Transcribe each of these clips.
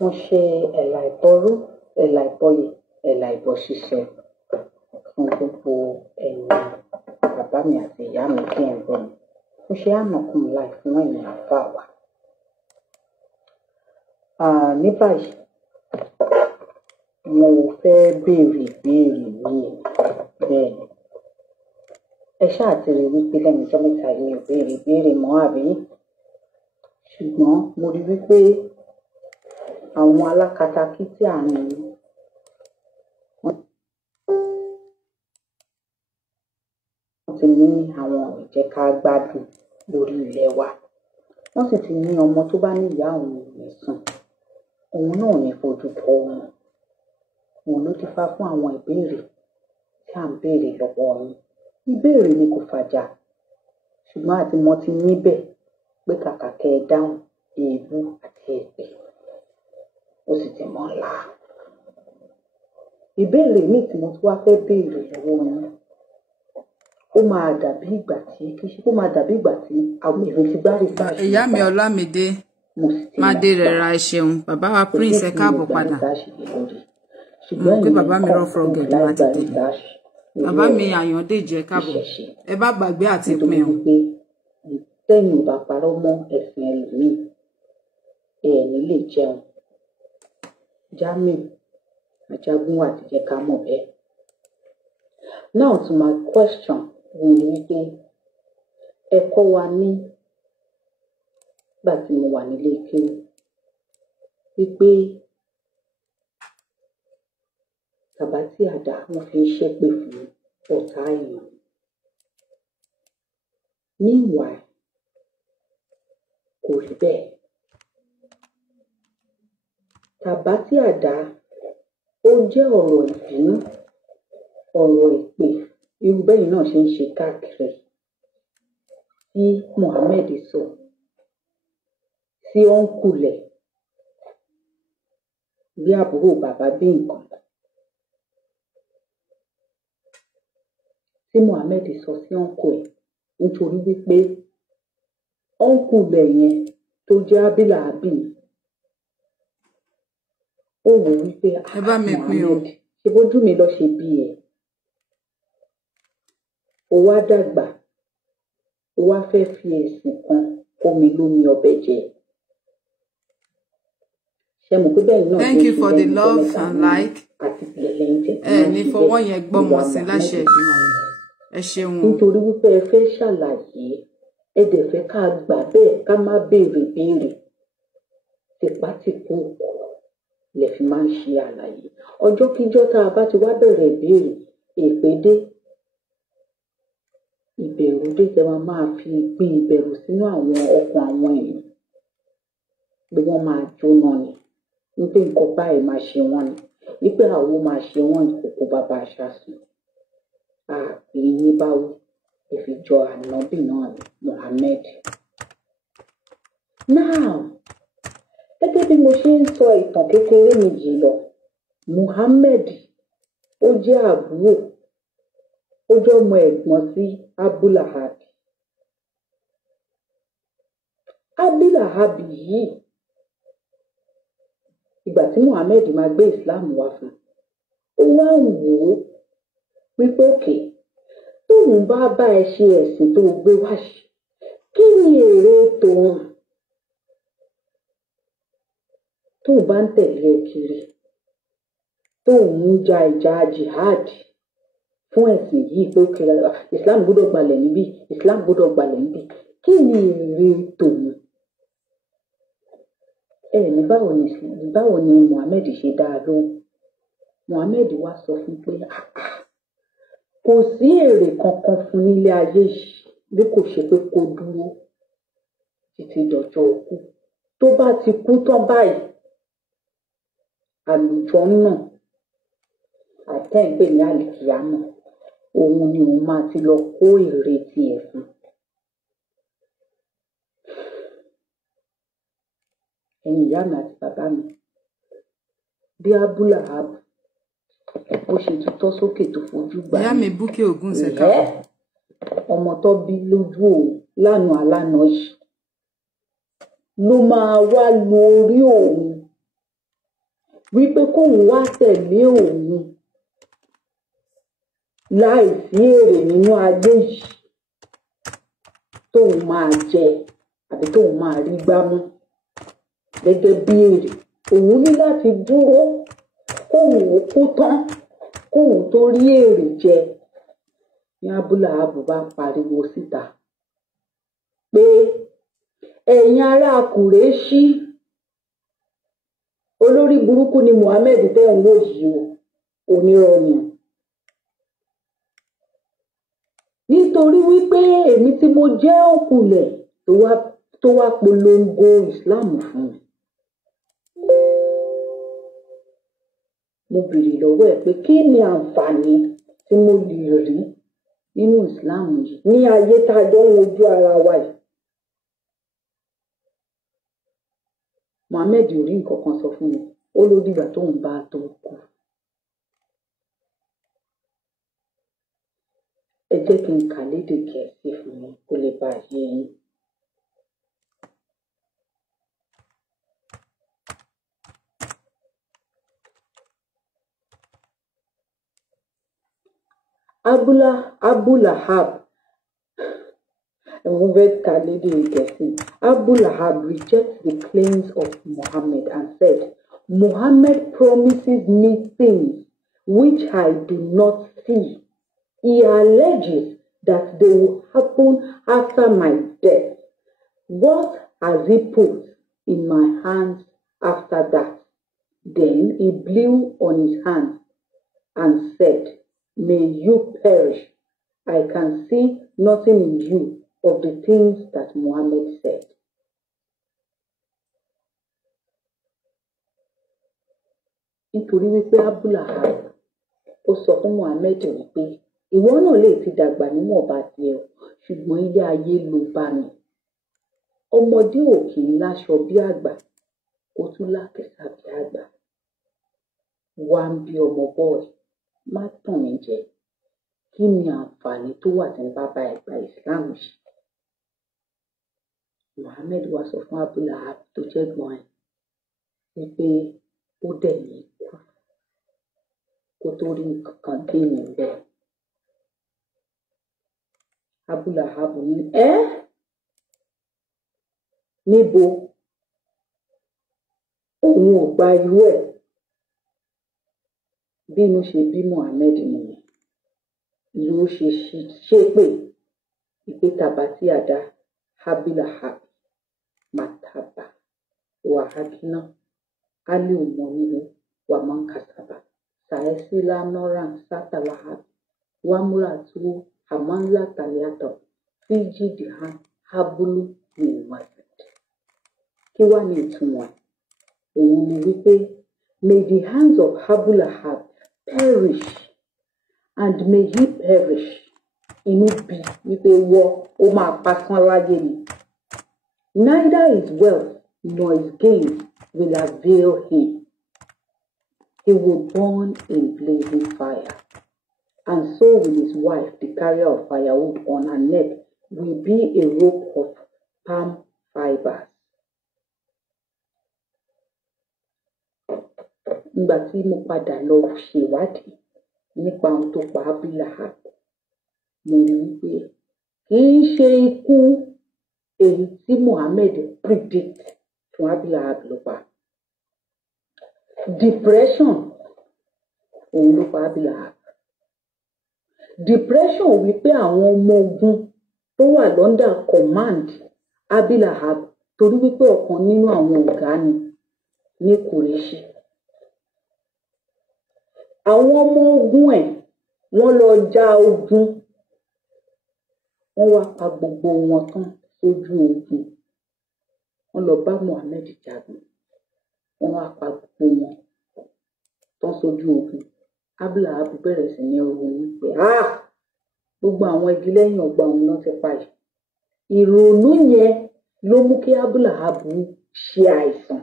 Mo ṣe ẹ̀là ìbọrú, ẹ̀là ìbọyè, ẹ̀là ìbọ̀ṣiṣẹ́ fún gbogbo ẹ̀yin bàbá mi àti ìyá mi tí ẹ̀ ń gbọ́ mi. Mo ṣe ànàkùn láì fún ẹ̀yin àfáà wa. Ní báyìí, mo fẹ́ béèrè ìbéèrè mi bẹ́ẹ̀ ni. Ẹ ṣáà ti rí wípé lẹ́nu ọjọ́ mẹ́ta yìí ò béèrè ìbéèrè mọ́ àbí? Ṣùgbọ́n mo rí wípé àwọn alákatakítí àárín wọ́n ti ní àwọn ìjẹ́ká gbádùn lórí ilẹ̀ wa. Wọ́n sì ti ní ọmọ tó bá ní ìyá òun nìsùn, òun náà ní fojú kọ wọn. Òun ló ti fá fún àwọn ìbéèrè tí à ń béèrè lọ́wọ́ yín. Ìbéèrè ni kò fàjà, ṣùgbọ́n àti mo ti níbẹ̀ pé kàkà kẹ́ ẹ dáhùn èébú àti èpè. Ó sì ti mọ́ ńlá. Ìbéèrè míì tí mo tún wá fẹ́ béèrè lọ́wọ́ yín, ó máa dàbí ìgbà tí àwọn èrò ti gbá research. Ìyá mi Ọlámídé Mádé rẹ̀ ra ẹ ṣeun. Bàbá wa Prince ẹ káàbọ̀ padà. Ṣùgbọ́n pé bàbá mi rọ frogẹ̀ ló máa ti tẹ̀. Bàbá mi Àyàndéjì ẹ káàbọ̀. Ẹ bá gbàgbé àti pin o. Tẹ́yìn ò bá parọ́ mọ́ ẹ̀sìn ẹlòmíì, ẹ̀ ní lè jẹun. Jamiu Ajagun wà ti jẹ́ ká mọ̀ bẹ́ẹ̀. Now to my question, mo ní wípé ẹ kọ́ wa nígbà tí mo wà nílé kéwú wípé bàbá tí àdá wọn fi ń ṣépè fún ọ̀tá èèyàn. Meanwhile, kò rí bẹ́ẹ̀. Bàbá tí àdá ó jẹ́ ọ̀rọ̀ ìbínú, ọ̀rọ̀ ìpè, irú bẹ́yìn náà ṣe ń ṣe káàkiri tí Muhammed sọ sí ọ́nkùlẹ̀ bí àbúrò bàbá bí nǹkan. Tí Muhammed sọ sí ọ̀nkù ẹ̀ nítorí wípé ọ́nkùlẹ̀ yẹn tó jẹ́ Abilahabi ó wò wípé Muhammed ṣe bójú mi lọ ṣe bí ẹ̀. Ó wá dàgbà, ó wá fẹ́ fi ẹ̀sìn kan kó mi lómi ọbẹ̀ jẹ. Ṣé mo pé bẹ́ẹ̀ náà. Thank you for the love and like. Ní fọwọ́ yẹn gbọ́mọ sí láṣẹ ìgbìmọ̀ rẹ̀. Ẹ ṣeun. Nítorí wípé ẹ fẹ́ ṣàlàyé, ẹ dẹ̀ fẹ́ ká gbà bẹ́ẹ̀ ká má béèrè béèrè. Tipátìkú lẹ fi máa ń ṣe àlàyé. Ọjọ́ kíjọ́ tá a bá ti wá bẹ̀rẹ̀ ìbéèrè, èpè dé. Ìbẹ̀rù dé tẹ máa fi gbin ìbẹ̀rù sínú àwọn ọkàn àwọn èèyàn. Bí wọ́n máa jóná ni. Wípé nǹkan báyìí máa ṣe wọ́n ni. Wípé àwọn máa ṣe wọ́n ìkòkò bàbá aṣáṣùn. Àpè yín báwo ìfijọ ànábì náà ni Muhammed. Now, gẹ́gẹ́ bí mo ṣe ń sọ ìtàn kékeré mi jì lọ, Muhammed ó jẹ́ àbúrò, ó jẹ́ ọmọ ẹ̀gbọ́n sí Abilahabi. Abilahabi yìí, ìgbà tí Muhammed máa gbé Islam wá fún, ó wá ń wò ó wípé òkè tóun bá bá ẹ ṣe ẹ̀sìn tó gbé wá ṣe, kí ni èrè tòun? Tóun bá ń tẹ̀lé ẹ kiri, tóun ń ja ìjà jihad fún ẹ̀sìn yìí pé òkè Islam gbọ́dọ̀ gbalẹ̀ níbí, Islam gbọ́dọ̀ gbalẹ̀ níbí, kí ni èrè tòun? Ní báwo ni Muhammed ṣe dáa lóhùn? Muhammed wá sọ fún pé kò sí èrè kankan fún nílé ayé yìí bí kò ṣe pé kó dúró títí dọjọ́ òkú. Tó bá ti kú tán báyìí, àlùjọ náà àtẹ̀ǹpẹ̀ ní àlìkìyámà, òun ni òun máa ti lọ kó èrè tiẹ̀ fún. Ẹ̀yin ìyá mi àti bàbá mi, bí Abilahabi ó ṣe tutọ́ sókè tó fojú gbà. Ìyá mi Búkẹ́ Ògúnṣẹ̀ká. Ọmọ tó bí lójú òun lánàá alánà yìí ló máa wá lu orí òun wípé kóun wá tẹ̀lé òun láì sí èrè nínú ayé yìí tóun máa jẹ àbí tóun máa rí gbámú gẹ́gẹ́ bí èrè. Òun ní láti dúró kóun ó kú tán kóun tó rí èrè jẹ. Ní Abilahabi bá pariwo síta pé ẹ̀yin ará Kùrẹ́ṣí, olórí burúkú ni Muhammed tẹ́ ń wò yìí o, onírọ́ ni. Nítorí wípé èmi tí mo jẹ́ òkùnlẹ̀ tó wá polongo Islam fún mi. Mo bèrè lọ́wọ́ ẹ̀ pé kí ni àǹfààní tí mo lè rí nínú Islam yìí ní ayé tá a jọ ń wojú ara wa yìí. Muhammed ò rí nǹkan kan sọ fún mi, ó ló dìgbà tóun bá tó kú. Ẹ jẹ́ kí n kà lédè Gẹ̀ẹ́sì fún mi kó lè bá yé yín. Abulahab rejects the claims of Muhammad and said, Muhammad promises me things which I do not see. He alleges that they will happen after my death. What has he put in my hands after that? Then he blew on his hands and said, May you perish. I can see nothing in you of the things that Muhammad said. Nítorí wípé Abulahab ó sọ fún Muhammad wípé ìwọ náà lè ti dàgbà níwọ̀nba tiẹ̀ o, ṣùgbọ́n ilé ayé ló bá mi. Ọmọdé ò kì í láṣọ bí àgbà, ó tún lákẹ̀sà bí àgbà. Wá ń bí ọmọ bọ́ọ̀lù, má tàn mí jẹ. Kí ni àǹfààní tó wà tí ń bá bá ẹgbà Islam yìí? Muhammad wá sọ fún Abulahab tó jẹ́ gbọ́n ẹ̀ wípé ó dẹ̀ ní kú kó tó rí nǹkan kan dé níbẹ̀. Abulahab ní níbo? Òun ò gba irú ẹ̀. Bínú ṣe bí Muhammad nìyẹn. Ló ṣe ṣépè ìpè tàbátì àdá Abilahabi mataba wahakina ali umonihu wamankasaba saesila noran satalahab wamuratu hamanla taliato fiji dihan habulu niwazet. Kí wá ní ìtumọ̀? Òun ni wípé may the hands of Abilahab perish and may he perish. Inú bí wípé ó máa pasán láyé ni. Neither his wealth nor his gain will avail him. He will burn in blazing fire, and so will his wife, the carrier of firewood on her neck, will be a rope of palm fibers. Nígbà tí mo padà lọ ṣèwádìí nípa ohun tó pa Abilahab, mo rí wípé kì í ṣe ikú èyí tí Muhammad predict fún Abilahab ló pa. Depression òun ló pa Abilahab. Depression wípé àwọn ọmọ ogun tó wà lọ́ndà command Abilahab torí wípé ọ̀kan nínú àwọn ọ̀gá ni ní Kùrẹ́ṣì. Àwọn ọmọ ogun ẹ̀ wọ́n lọ já ogun, wọ́n wá pa gbogbo wọn tán sójú ogun. Wọ́n lọ bá Muhammad jagun, wọ́n wá pa gbogbo wọn tán sójú ogun. Abilahab bẹ̀rẹ̀ sí ní ronú pé gbogbo àwọn igi lẹ́yìn ọgbà òun náà ti pa yìí. Ìrònú yẹn ló mú kí Abilahab ṣe àìsàn.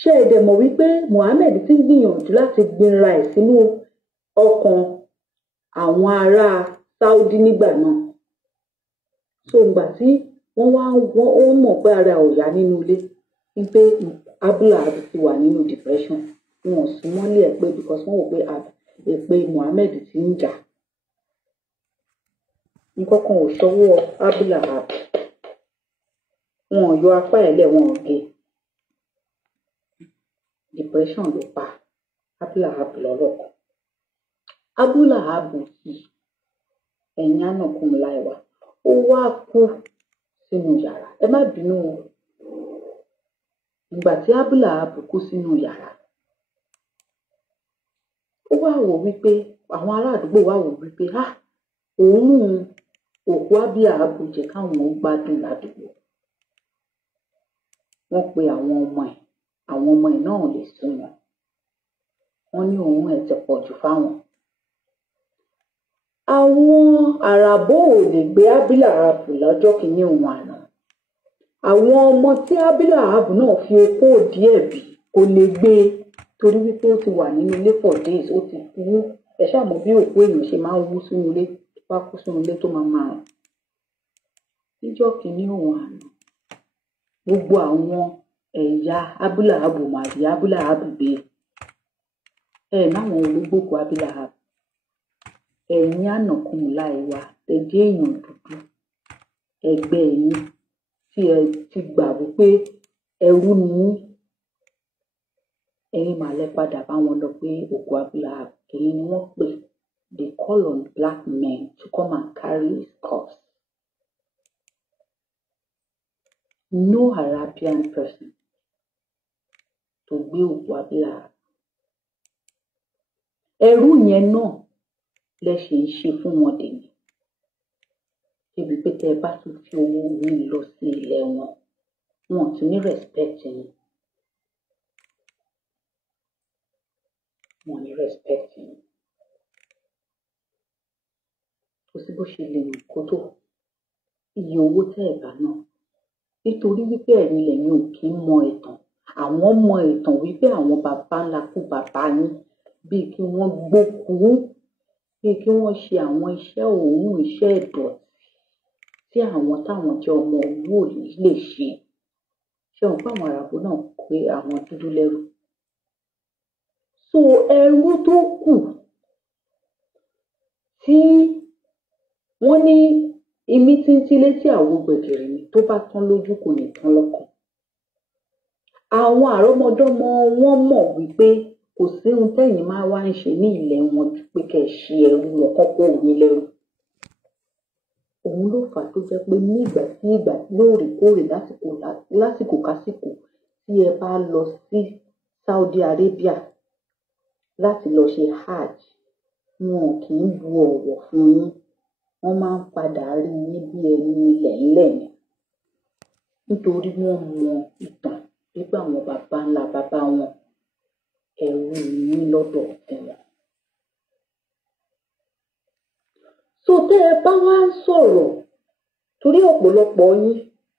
Ṣé ẹ dẹ̀ mọ̀ wípé Muhammad ti ń gbìyànjú láti gbinra ẹ̀ sínú ọkàn àwọn ará Saudi nígbà náà. So ìgbà tí wọ́n mọ̀ pé ara ò yá nínú ilé, wípé Abilahabi ti wà nínú depression wọn sún mọ́lé ẹ̀ pé because wọ́n wò pé èpè Muhammed ti ń jà nǹkan kan ò ṣọwọ́ Abilahabi wọn ò yọ apá ẹ̀ lẹ̀ wọn ò gé depression ló pa Abilahabi lọ́lọ́kọ̀ Abilahabi yìí ẹ̀yìn ànàkùnláìwá ó wá kú sínú yàrá ẹ má bínú o ìgbà tí Abilahabi kú sínú yàrá ó wá wò wípé àwọn ará àdúgbò wá wò wípé òórùn òkú Abilahabi jẹ́ káwọn gbádùn ládùúgbò wọ́n pe àwọn ọmọ ẹ̀ náà lè sún wọn ní òórùn ẹ̀ ti pọ̀ jù fáwọn àwọn àràbò ò lè gbé Abilahabi lọ́jọ́ kìíní òun àná àwọn ọmọ tí Abilahabi náà fi okó díẹ̀ bí kò lè gbé torí wípé ó ti wà nínú ilé for days ó ti kú ẹ ṣàmọ̀ bí òkú èèyàn ṣe máa ń wú sínú ilé wá kú sínú ilé tó máa rùn níjọ́ kìíní òun àná gbogbo àwọn ẹ̀yà Abilahabi màrí Abilahabi gbé náwọn ológbòkú Abilahabi ẹ̀yin ànàkùnláìwá tẹ̀jẹ́ èèyàn dúdú ẹgbẹ́ yín tí ẹ ti gbà wípé ẹrú ni ẹ̀yin màlẹ́ padà bá wọn lọ pé òkú Abilahabi ẹ̀yin ni wọ́n pè they call on black men to come and carry his corpse. No Arabian person tó gbé òkú Abilahabi ẹrú yẹn náà lẹ ṣe ń ṣe fún wọn dèmi débi pé tẹ bá tún fi owó mi lọ sí ilẹ̀ wọn tún ní respect yín wọn ní respect yín kò sí bó ṣe lè nù kó tó iye owó tẹ ẹ bá náà nítorí wípé ẹ̀yin lẹ́yìn ò kí ń mọ ìtàn àwọn mọ ìtàn wípé àwọn baba ńlá kú bàbá yín bíi kí wọ́n gbókùú bíi kí wọ́n ṣe àwọn iṣẹ́ òórùn iṣẹ́ ìdọ̀tí tí àwọn táwọn jẹ́ ọmọ owó lè ṣe òun pé àwọn àràbò náà pé àwọn dúdú lẹ́rú so ẹrú tó kù tí wọ́n ní imí tíntín létí àwo gbẹ̀gìrì ni tó bá tán lójú kò ní tán lọ́kàn àwọn àrọ́mọdọ́mọ wọn mọ̀ wípé kò sí ohun tẹ́yìn máa wá ń ṣe ní ilẹ̀ wọn ju pé kẹ́ ẹ ṣe ẹrú lọ kọ́kọ́ òní lẹ́rú òun ló fà á tó jẹ́ pé ní ìgbà sí ìgbà lóòrèkóòrè lásìkò kásìkò tí ẹ bá lọ sí Saudi Arabia láti lọ ṣe hajj wọn kì í bu ọ̀wọ̀ fún yín wọ́n máa ń padà rí yín bí ẹni ilẹ̀ ńlẹ̀ ni nítorí wọ́n mọ ìtàn nígbà àwọn baba ńlá bàbá wọn ẹrú yín lọ́dọ̀ wọn. so tẹ́ ẹ bá wá ń sọ̀rọ̀ torí ọ̀pọ̀lọpọ̀ yín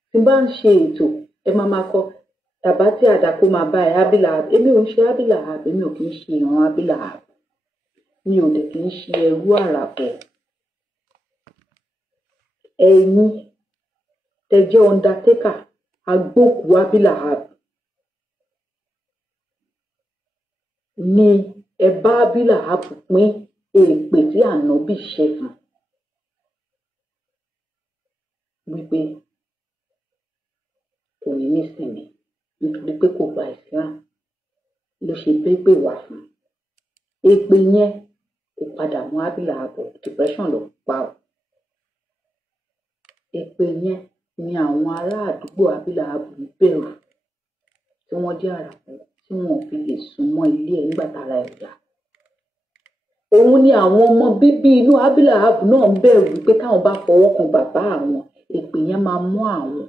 tí bá ń ṣe ètò ẹ máa kọ tàbá tí àdàkó máa bá ẹ Abilahabi èmi ò ń ṣe Abilahabi èmi ò kì í ṣe ìran Abilahabi mi ò dẹ̀ kì í ṣe ẹrú àràbọ̀ ẹ̀yin tẹ́ jẹ́ undertaker agbókùú Abilahabi ni ẹ bá Abilahabi pín èpè tí ànábì ṣe fún wípé kò ní nísìnyí nítorí pé kò gba Islam ló ṣe bépè wá fún èpè yẹn kò padà mú Abilahabi depression ló pa ọ́ èpè yẹn ni àwọn ará àdúgbò Abilahabi bẹ̀rù tí wọ́n jẹ́ àràbọ̀ tí wọn ò fi lè sún mọ́ ilé ẹ̀ nígbà tára ẹ̀ yá òun ni àwọn ọmọ bíbí inú Abilahabi náà ń bẹ̀rù pé káwọn bá fọwọ́ kan bàbá àwọn èpè yẹn máa mú àwọn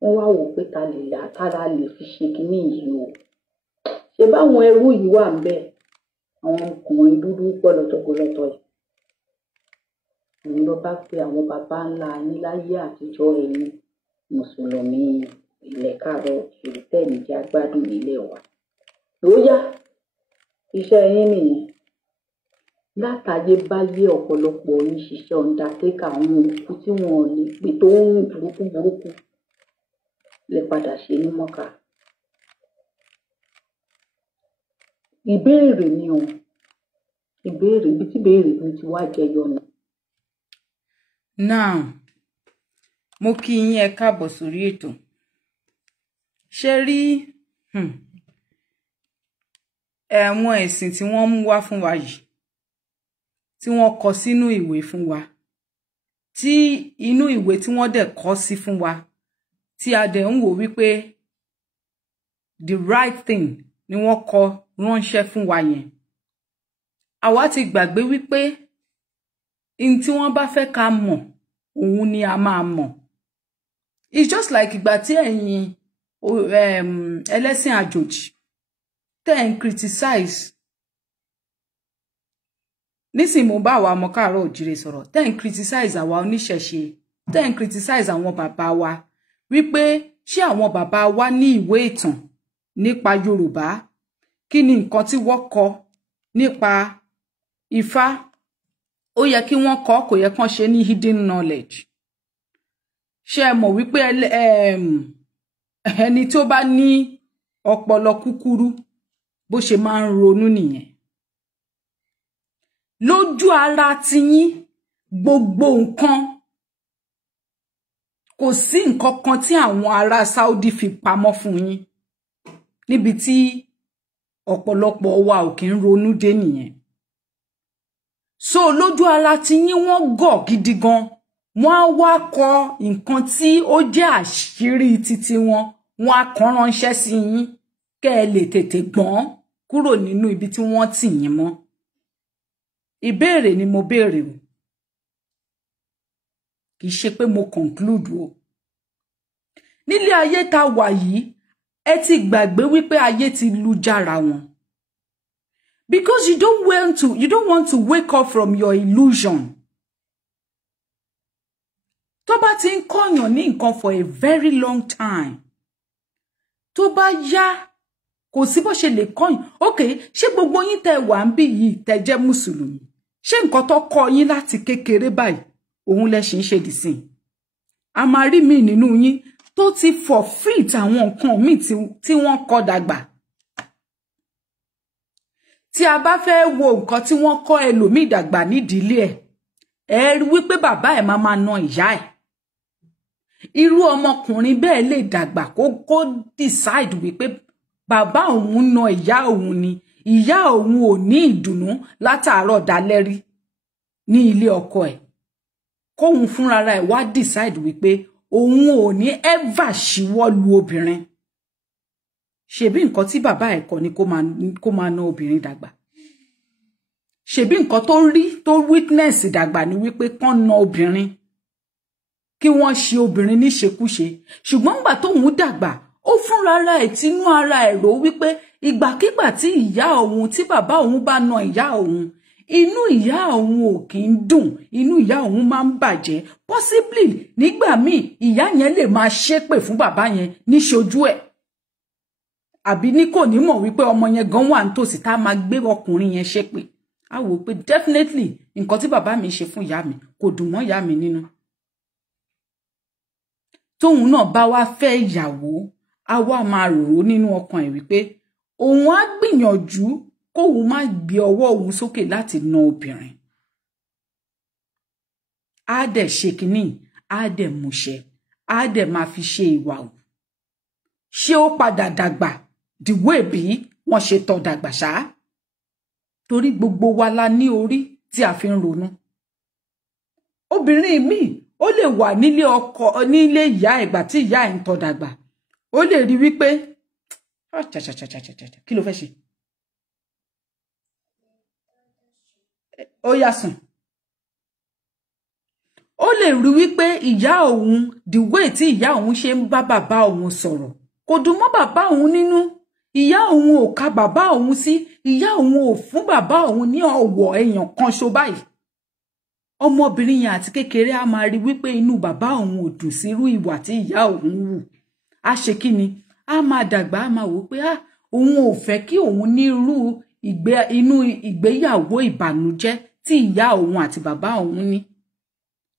wọ́n wá wò pé tára lè fi ṣe kínní yìí o ṣe báwọn ẹrú yìí wà ń bẹ àwọn ọkùnrin dúdú pọ̀ lọ́tọ̀gbọ́lọ́tọ̀ yìí òun ló bá pe àwọn baba ńlá yín láyé àtijọ́ ẹ̀yin mùsùlùmí ilẹ̀ káàárọ̀ òkèèrè tẹ̀mí jẹ́ agbádùn nílé wa ló yá iṣẹ́ yín nìyẹn látàyé báyé ọ̀pọ̀lọpọ̀ yín ṣiṣẹ́ undertaker àwọn òkú tí wọn ò lè pè tó ń burúkú lè padà ṣe ní Mọ́kà. Ìbéèrè ni o, ìbéèrè ibi tí ìbéèrè mi ti wá jẹyọ ni. Now, mo kí yín ẹ káàbọ̀ sórí ètò. Ṣé rí àwọn ẹ̀sìn tí wọ́n mú wá fún wa yìí, tí wọ́n kọ sínú ìwé fún wa, tí inú ìwé tí wọ́n dẹ̀ kọ sí fún wa, tí a dẹ̀ ń wò wípé the right thing ni wọ́n kọ ránṣẹ́ fún wa yẹn. Àwa ti gbàgbé wípé in tí wọ́n bá fẹ́ ká mọ̀, òun ni a máa mọ̀. It's just like ìgbà tí ẹ̀yin ẹlẹ́sìn àjòjì tẹ́ ń criticize. Nísìn mo bá àwa ọmọ káàárọ̀ òjíire sọ̀rọ̀, tẹ́ ń criticize àwa oníṣẹ̀ṣe, tẹ́ ń criticize àwọn bàbá wa wípé ṣé àwọn bàbá wa ní ìwé ìtàn nípa Yorùbá? Kí ni nǹkan tí wọ́n kọ nípa Ifá? Ó yẹ kí wọ́n kọ, kò yẹ kán ṣe ní hidden knowledge. Ṣé ẹ mọ̀ wípé ẹni tó bá ní ọpọlọ kúkúrú bó ṣe máa ń ronú nìyẹn. Lójú ara tiyín gbogbo nǹkan, kò sí nǹkan kan tí àwọn ará Saudi fi pamọ́ fún yín, níbi tí ọ̀pọ̀lọpọ̀ wa ò kí ń ronú dé nìyẹn. So lójú ara tiyín wọ́n gọ̀ gidi gan, wọ́n á wá kọ nǹkan tí ó jẹ́ àṣírí títí wọn, wọ́n á kọ ránṣẹ́ sí yín kẹ́ ẹ lè tètè gbọ́n kúrò nínú ibi tí wọ́n tì yín mọ́. Ìbéèrè ni mo béèrè o, kì í ṣe pé mo conclude o. Nílé ayé tá wà yìí, ẹ ti gbàgbé wípé ayé ti lu jára wọn. Because you don't want to wake up from your illusion. Tó bá ti ń kọ́yàn ní nǹkan for a very long time, tó bá yá, kò sí bó ṣe lè kọ́yàn. Okay, ṣé gbogbo yín tẹ́ wà ń bí yìí tẹ́ jẹ́ Mùsùlùmí? Ṣé nǹkan tó kọ́ yín láti kékeré báyìí, òun lẹ ṣì ń ṣe dìsìn? A máa rí mi nínú yín tó ti forfeit àwọn nǹkan míì tí wọ́n kọ́ dàgbà. Tí a bá fẹ́ wo nǹkan tí wọ́n kọ́ ẹlòmíì dàgbà nídìílé ẹ rí wípé bàbá ẹ̀ máa na ìyá ẹ̀. Irú ọmọkùnrin bẹ́ẹ̀ lè dàgbà kó decide wípé bàbá òun na ìyá òun ni, ìyá òun ò ní ìdùnnú látàárọ̀ dalẹ́ rí ní ilé ọkọ ẹ̀. Kóhun fúnra rẹ̀ wá decide wípé òun ò ní ever ṣíwọ́ lu obìnrin. Ṣebí nǹkan tí bàbá ẹ̀ kọ́ ni kó máa na obìnrin dàgbà. Ṣebí nǹkan tó rí tó witness dàgbà ni wípé kán na obìnrin, kí wọ́n ṣe obìnrin níṣekúṣe. Ṣùgbọ́n nígbà tóun dàgbà, ó fúnra rẹ̀ tinú ara ẹ̀ rò wípé ìgbàkígbà tí ìyá òun, tí bàbá òun bá na ìyá òun, inú ìyá òun ò kí ń dùn, inú ìyá òun máa ń bàjẹ́. Possibly nígbà míì ìyá yẹn lè máa ṣépè fún bàbá yẹn níṣojú ẹ̀. Àbí ní kò ní mọ̀ wípé ọmọ yẹn gan wà nítòsí tá máa gbé ọkùnrin yẹn ṣépè. A wò pé definitely nǹkan tí bàbá mi ṣe fún ìyá mi kò dùn mọ́ ìyá mi nínú. Tóun náà bá wá fẹ́ ìyàwó, a wá máa rò nínú ọkàn ẹ̀ wípé òun á gbìyànjú kóun má gbé ọwọ́ òun sókè láti na obìnrin. Á dẹ̀ ṣe kínní, á dẹ̀ múṣẹ, á dẹ̀ máa fi ṣe ìwà wù. Ṣé ó padà dàgbà the way bí wọ́n ṣe tọ́ dàgbà ṣá? Torí gbogbo wa la ní orí tí a fi ń ronú. Obìnrin míì ó lè wà nílé ọkọ, nílé ìyá ìgbà tí ìyá ẹ̀ ń tọ́ dàgbà. Ó lè rí wípé kí ló fẹ́ ṣe? Ó yá sùn. Ó lè rí wípé ìyá òun, the way tí ìyá òun ṣe ń bá bàbá òun sọ̀rọ̀, kò dùn mọ́ bàbá òun nínú. Ìyá òun ò ka bàbá òun sí, ìyá òun ò fún bàbá òun ní ọ̀wọ̀ èèyàn kan ṣo báyìí. Ọmọbìnrin yẹn àti kékeré á máa rí wípé inú bàbá òun ò dùn sí irú ìwà tí ìyá òun wù. Á ṣe kí ni? Á máa dàgbà, á máa wò pé òun ò fẹ́ kí òun ní irú ìgbéyàwó ìbànújẹ́ tí ìyá òun àti bàbá òun ní.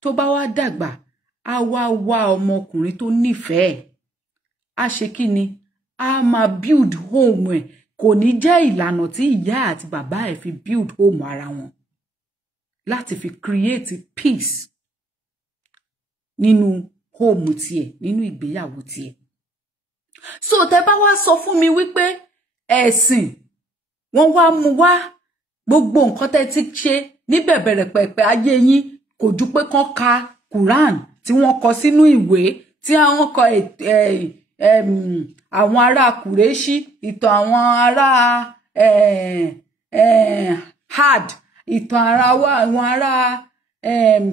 Tó bá wá dàgbà, á wá ọmọkùnrin tó nífẹ̀ẹ́, a ṣe kíni a máa build home ẹ̀ kò ní jẹ́ ìlànà tí ìyá àti bàbá ẹ̀ fi build home ara wọn láti fi create peace nínú home tiẹ̀ nínú ìgbéyàwó tiẹ̀. So tẹ́ bá wá sọ fún mi wípé ẹ̀sìn wọ́n wá mú wá gbogbo nǹkan tẹ́ ti ṣe níbẹ̀bẹ̀rẹ̀ pẹ̀pẹ̀ ayé yín kò ju pé kán ka Quran tí wọ́n kọ sínú ìwé tí àwọn kọ àwọn ará Kùrẹ́ṣì ìtàn àwọn ará Had ìtàn ara wa àwọn ará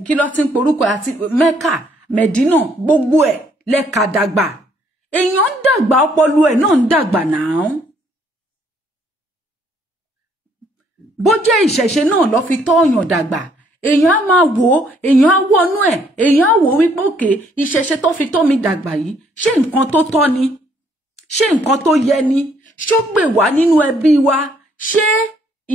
kí ló ti ń porúkọ àti Mẹ́kà Mẹ́dínà gbogbo ẹ̀ lẹ́ka dàgbà èèyàn ń dàgbà ọpọlọ ẹ̀ náà ń dàgbà náà bó jẹ́ ìṣẹ̀ṣe náà ló fi tọ́ọ̀yàn dàgbà èèyàn á máa wò ó èèyàn á wọnú ẹ̀ èèyàn á wò ó wípé òkè ìṣẹ̀ṣe tó fi tọ́ mi dàgbà yìí ṣé nǹkan tó tọ́ ni ṣé nǹkan tó yẹ ni ṣó gbè wá nínú ẹbí wa ṣé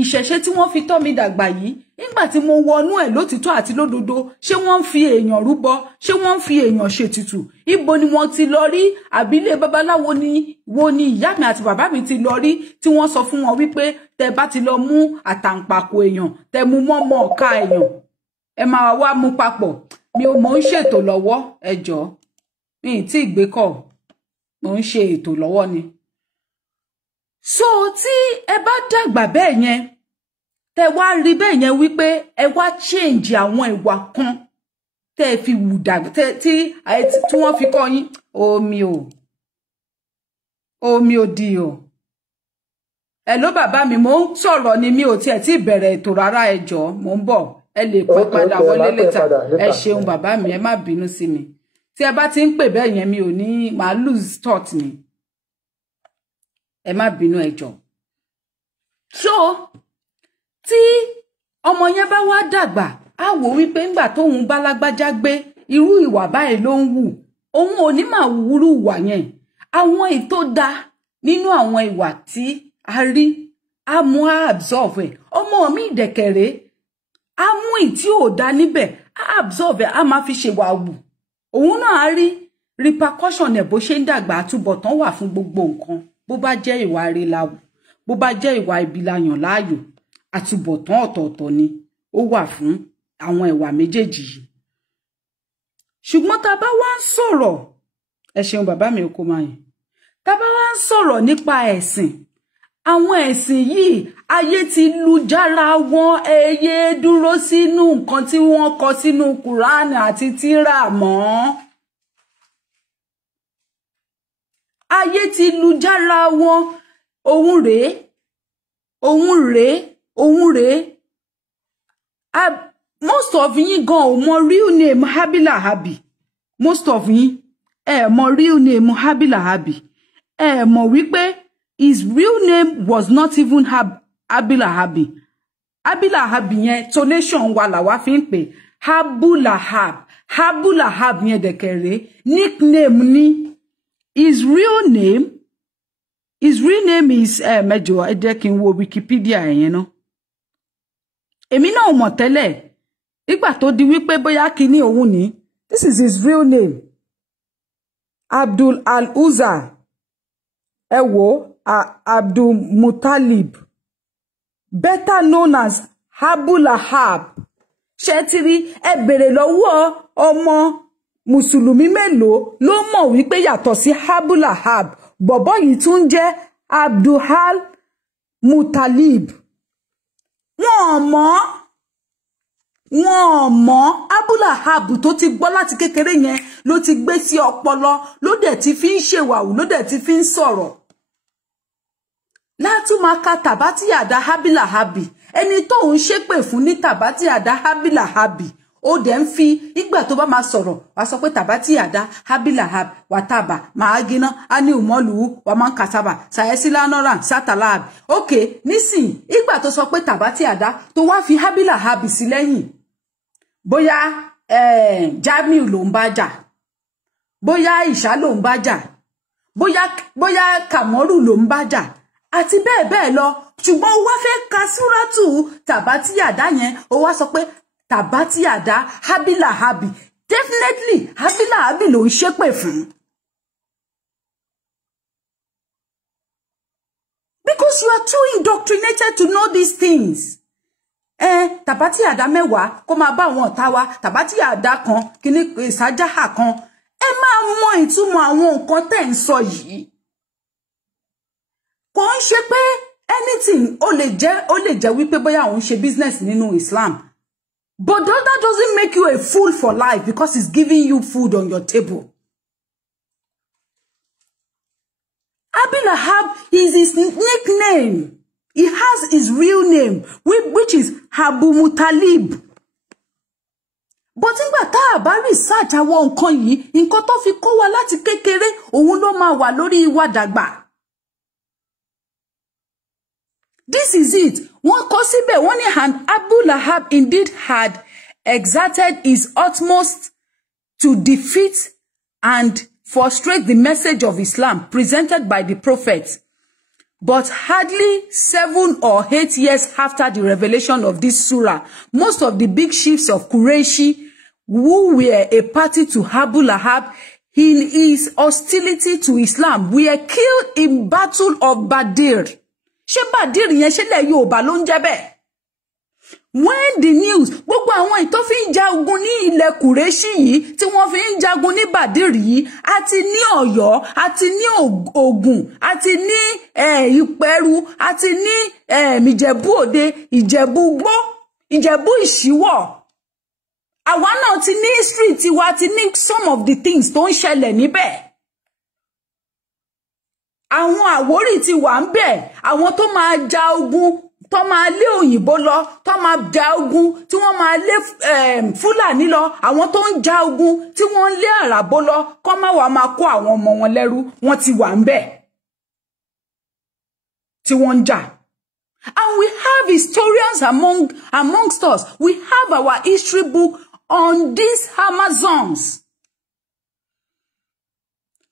ìṣẹ̀ṣe tí wọ́n fi tọ́ mi dàgbà yìí nígbà tí mo wọnú ẹ̀ lótìtọ́ àti lódodo ṣé wọ́n ń fi èèyàn rúbọ ṣé wọ́n ń fi èèyàn ṣètùtù ibo ni wọ́n ti lọ rí àbílẹ̀ babaláwo ni wo ni ìyá mi àti bàbá mi ti lọ rí tí wọ́n sọ fún wọn wípé tẹ́ bá ti lọ mú àtàǹpàkò èèyàn tẹ́ mú mọ́mọ́ ọ̀ka èèyàn ẹ máa wá mú papọ̀ mi ò mọ̀ ń ṣètò lọ́wọ́ ẹ jọ̀ọ́ mi ì tí ì gbé kọ̀ mo ń ṣe ètò lọ́wọ́ ni. So tí ẹ bá dàgbà bẹ́ẹ̀ yẹn tẹ́ wá rí bẹ́ẹ̀ yẹn wípé ẹ wá change àwọn ìwà kan tẹ́ fi wù dàgbà tí wọ́n fi kọ́ yín omi ò di o. Hello bàbá mi mo ń sọ̀rọ̀ ni mi ò tiẹ̀ tí bẹ̀rẹ̀ ètò rárá ẹ jọ̀ọ́ mo ń bọ̀ ẹ lè pè padà wọlé létà ẹ ṣeun bàbá mi ẹ má bínú sí mi tí ẹ bá ti ń pè bẹ́ẹ̀ yẹn mi ò ní máa lose thought ni ẹ má bínú ẹ jọ̀ọ́. So tí ọmọ yẹn bá wá dàgbà á wò wípé ńgbà tóun bá lágbájá gbé irú ìwà báyìí ló ń wù òun ò ní máa wúrú ìwà yẹn àwọn ètò dá nínú àwọn ìwà tí a rí a mú a absorb ẹ ọmọ mi ìdẹ̀kẹ̀rẹ́ a mú ìtí ò dá níbẹ̀ a absorb ẹ a máa fi ṣe wà wù òun náà a rí repercussion ẹ̀ bó ṣe ń dàgbà àtúbọ̀tán wà fún gbogbo nǹkan bó bá jẹ́ ìwà àrèláwù bó bá jẹ́ ìwà ìbílayàn láàyò àtúbọ̀tán ọ̀tọ̀ọ̀tọ̀ ni ó wà fún àwọn ìwà méjèèjì yìí. Ṣùgbọ́n tá bá wá ń sọ̀rọ̀ ẹ ṣeun bàbá mi oko máa yìn tá bá wá ń sọ̀rọ̀ nípa ẹ̀sìn àwọn ẹ̀sìn yìí ayé ti lu jára wọn ẹyẹ dúró sínú nǹkan tí wọ́n kọ sínú Kùránì àti tírà mọ́ ayé ti lu jára wọn òun rèé most of yín gan ò mọ real name Abilahabi most of yín ẹ mọ real name Abilahabi ẹ mọ wípé his real name was not even Abilahabi Abilahabi yẹn tonation wa la wá fi ń pè Abulahab yẹn dẹ̀kẹ̀rẹ́ nickname ni his real name is mẹ́jọ ẹ jẹ́ kí n wo Wikipedia yẹn ná èmi náà mọ̀ tẹ́lẹ̀ ìgbà tó di wípé bóyá kíní òun ni this is his real name Abdul Al-Uzza ẹ wo Abdul Muttalib better known as Abulahab ṣé ti rí ẹ bèrè lọ́wọ́ ọmọ mùsùlùmí mélòó ló mọ̀ wípé yàtọ̀ sí Abulahab bọ̀bọ́ yìí tún jẹ́ Abdul Muttalib wọ́n mọ̀ Abulahab tó ti gbọ́ láti kékeré yẹn ló ti gbé sí ọpọlọ ló dẹ̀ ti fi ń ṣèwàwù ló dẹ̀ ti fi ń sọ̀rọ̀ látúmaka tàbátì àdá Abilahabi ẹni tó ń ṣépè fún ní tàbátì àdá Abilahabi ó dẹ̀ ń fi ìgbà tó bá máa sọ̀rọ̀ wá sọ pé tàbátì àdá Abilahabi wàtàbà máa gíná á ní ìmọ̀lùú wà máa ń kàtàbà sàyẹ́sí lánàrà sátàláàbì ókè nísìn ìgbà tó sọ pé tàbátì àdá tó wá fi Abilahabi sí lẹ́yìn bóyá Jamiu ló ń bá jà bóyá Ìṣá ló ń bá jà bóyá Kàmọ́rù ló ń bá jà àti bẹ́ẹ̀ bẹ́ẹ̀ lọ ṣùgbọ́n ó wá fẹ́ ka súrátù tàbátì àdá yẹn ó wá sọ pé tàbátì àdá Abilahabi definitely Abilahabi ló ń ṣépè fún Because you are too indoctrinated to know these things. Tabati ada mewa, ko ma ba won tawa, tabati ada kan, kini sajaha kan. Ma mo ìtumọ̀ àwọn nǹkan tẹ́ ń sọ yìí. Kò ń ṣe pé anything ó lè jẹ́ wípé bóyá òun ṣe business nínú Islam. But that doesn't make you a fool for life because it's giving you food on your table. Abilahab is his nickname. He has his real name, which is Abu Mutalib. But nígbà tá bá research àwọn nǹkan yìí, nǹkan tó fi kọ́ wa láti kékeré, òun ló máa wà lórí wa dàgbà. This is it. Wọ́n kọ síbẹ̀, wọ́n ní and Abu Lahab indeed had exerted his utmost to defeat and frustrate the message of Islam presented by the prophet. But hardly 7 or 8 years after the revelation of this surah, most of the big chiefs of Quraysh who were a party to Abu Lahab in his hostility to Islam were killed in battle of Badr. Ṣé Badr yẹn ṣe lẹ̀ Yorùbá ló ń jẹ́ bẹ́ẹ̀? When the news, gbogbo àwọn ìtọ́ fi ń jagun ní ilẹ̀ Kùrẹ́ṣì yìí, tí wọ́n fi ń jagun ní Badr yìí, àti ní Ọ̀yọ́, àti ní Ògùn, àti ní Ìpẹ́rù, àti ní Ìjẹ̀bú Òde, Ìjẹ̀bú Igbó, Ìjẹ̀bú Ìṣíwọ̀. Àwa náà ti ní history tiwa, ti ní some of the things tó ń ṣẹlẹ̀ níbẹ̀. Àwọn Àwórì ti wà ń bẹ̀, àwọn tó máa ja ogun, tó máa lé òyìnbó lọ, tó máa ja ogun, tí wọ́n máa lé Fúlàní lọ, àwọn tó ń ja ogun, tí wọ́n lé Àràbó lọ, kó má wá máa kó àwọn ọmọ wọn lẹ́rú, wọ́n ti wà ń bẹ̀. Tí wọ́n ń jà. And we have historians amongst us. We have our history book on these Amazons.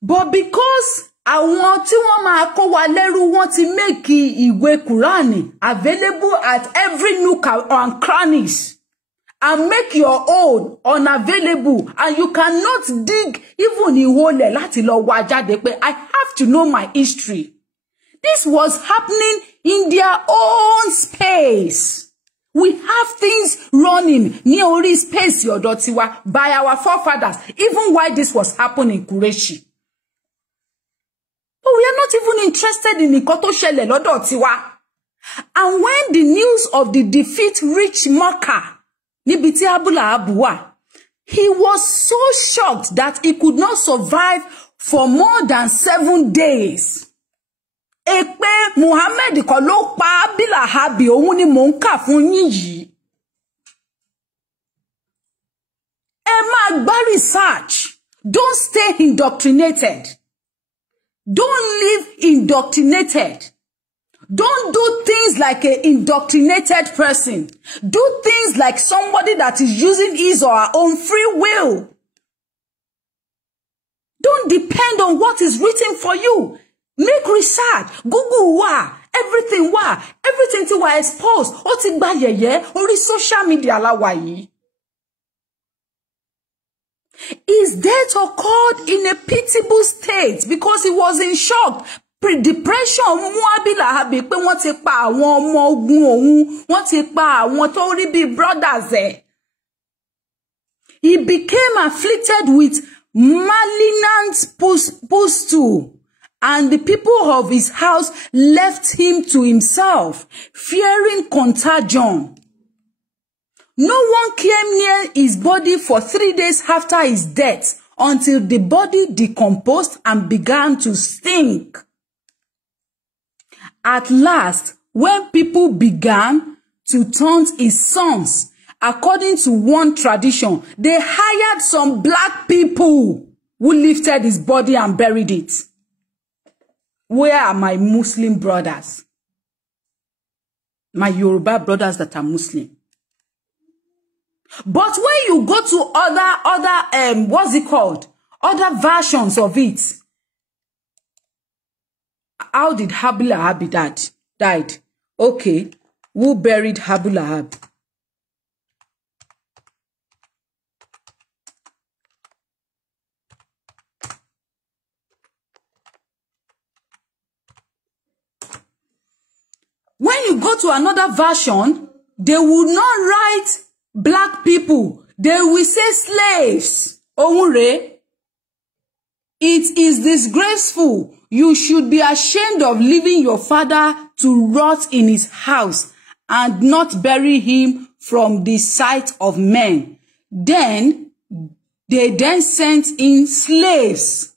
But because àwọn tí wọ́n máa kó wa lẹ́rú wọ́n ti make ìwé Kùránì available at every nook and crannies and make your own unavailable, and you cannot dig even ìwọlẹ̀ láti lọ wá jáde pé I have to know my history. This was happening in their own space. We have things running ní orí space ọ̀dọ̀ tiwa by our forefathers, even while this was happening in Quraysh. But we are not even interested in nǹkan tó ṣẹlẹ̀ lọ́dọ̀ tiwa. And when the news of the defeat reached Makkah, níbi tí Abu Lahab wà, he was so shocked that he could not survive for more than 7 days. Èpè Muhammad kọ́ ló pa Abilahabi, òun ni mò ń kà fún yín yìí. Ẹ máa gbá research. Don't stay indoctrinated. Don't live indoctrinated. Don't do things like an indoctrinated person. Do things like somebody that is using his or her own free will. Don't depend on what is written for you. Make research. Google everything tí wà exposed. Ó ti gba yẹ̀yẹ́ orí social media la wà yìí. His death occurred in a pitiable state because he was in shock. Depression mú Abilahabi pé wọ́n ti pa àwọn ọmọ ogun òun, wọ́n ti pa àwọn tó rí bí brothers ẹ̀. He became afflicted with malignant pustule, and the people of his house left him to himself, fearing contagion. No one came near his body for 3 days after his death, until the body decomposed and began to stink. At last, when people began to taunt his sons, according to one tradition, they hired some black people who lifted his body and buried it. Where are my Muslim brothers? My Yoruba brothers that are Muslim. But when you go to other what's it called? Other versions of it. How did Abilahabi died? Okay. Who buried Abilahabi? go to another version, they will not write black people. They will say slaves. Ohunre. It is disgraceful. You should be ashamed of leaving your father to rot in his house and not bury him from the sight of men. Then they sent in slaves.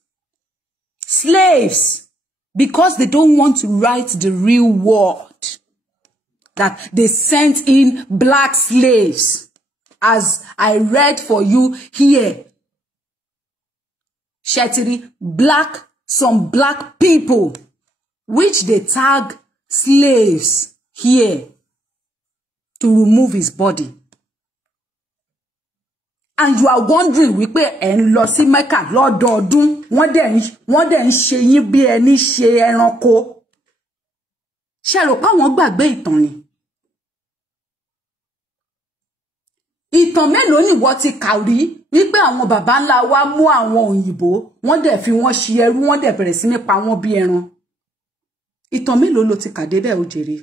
Slaves. Because they don't want to write the real word. That they sent in black slaves. As I read for you here. Shetiri, some black people, which they tag slaves here to remove his body. And you are wondering, we pay en lọ sí Mecca lọ́dọọdún, wọ́n dẹ̀ ń ṣe yín bí ẹni ṣe ẹranko. Ṣé rò pé wọ́n gbàgbé ìtàn ni? Ìtàn mélòó ni wọ́n ti kà rí wípé àwọn baba ńlá wa mú àwọn òyìnbó, wọ́n dẹ̀ fi wọ́n ṣe ẹrú, wọ́n dẹ̀ bẹ̀rẹ̀ sí ní pa wọ́n bí ẹran. Ìtàn mélòó ló ti kà débẹ̀ ó jèrè.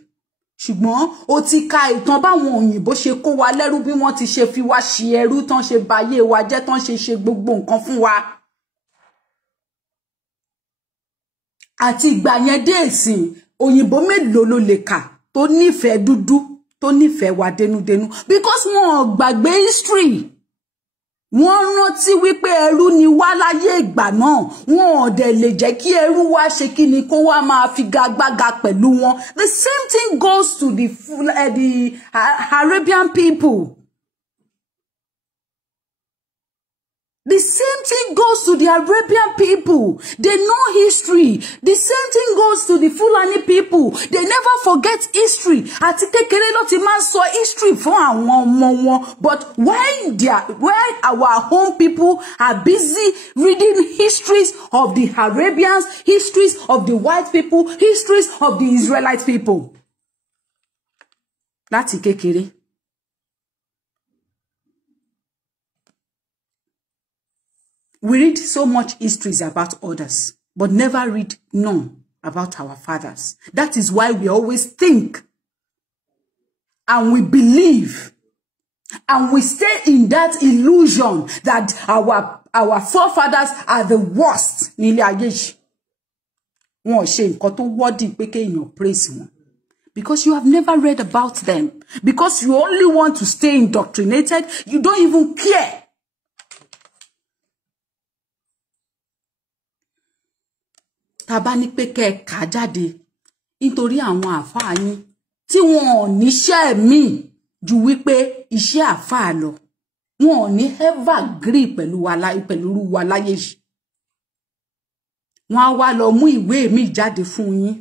Ṣùgbọ́n ó ti ka ìtàn báwọn òyìnbó ṣe kó wa lẹ́rú, bí wọ́n ti ṣe fi wá ṣe ẹrú, tán ṣe bayé wa jẹ́, tán ṣe gbogbo nǹkan fún wa. Àti ìgbà yẹn dé ìsìn, òyìnbó mélòó ló lè kà tó nífẹ̀ẹ́ dúdú, tó nífẹ̀ẹ́ wa dénúdénú, because wọ́n gbàgbé history. Wọ́n rántí wípé ẹrú ni wá láyé ìgbà náà, wọ́n ò dẹ̀ lè jẹ́ kí ẹrú wá ṣe kíni kó wá máa figagbága pẹ̀lú wọn. The same thing goes to the Arabian people. The same thing goes to the Arabian people. They know history. The same thing goes to the Fulani people. They never forget history. Àti kékeré ló ti máa sọ history fún àwọn ọmọ wọn. But when our own people are busy reading histories of the Arabians, histories of the white people, histories of the Israelite people. Láti kékeré. We read so much histories about others, but never read none about our fathers. That is why we always think and we believe and we stay in that illusion that our forefathers are the worst. Because you have never read about them. Because you only want to stay indoctrinated. You don't even care. Tàbá ní pé kẹ́ kà jáde nítorí àwọn àfáà yín tí wọn ò níṣẹ́ míì ju wípé iṣẹ́ àfáà lọ, wọn ò ní ever agree pẹ̀lú wa láyé yìí. Wọ́n á wá lọ mú ìwé míì jáde fún yín,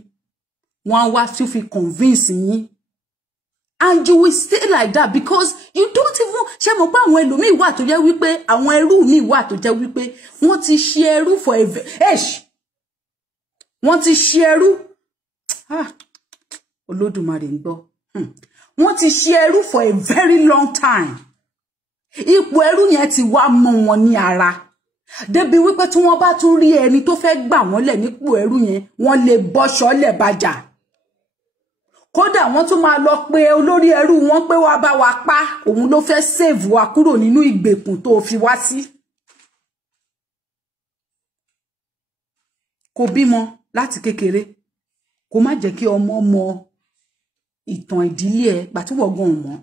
wọ́n á wá tún fi convince yín, and you will stay like that because you don't even ṣe mọ̀ pé àwọn ẹlòmíì wà tó jẹ́ wípé àwọn ẹrú míì wà tó jẹ́ wípé wọ́n ti ṣe ẹrú for wọ́n ti ṣe ẹrú Olódùmarè ń gbọ́. Wọ́n ti ṣe ẹrú for a very long time. Ipò ẹrú yẹn ti wá mọ́ wọn ní ara. Débi wípé tí wọ́n bá tún rí ẹni tó fẹ́ gbà wọ́n lẹ̀ nípò ẹrú yẹn, wọ́n lè bọ́ṣọ́ lẹ̀ bàjà. Kódà wọ́n tún máa lọ pé olórí ẹrú wọn pé wá bá wa pa, òun ló fẹ́ save wa kúrò nínú ìgbèkùn tó fi wá sí. Kò bímọ láti kékeré, kó má jẹ́ kí ọmọ mọ ìtàn ìdílé ẹ̀ ìgbà tí wọ́n gan mọ̀.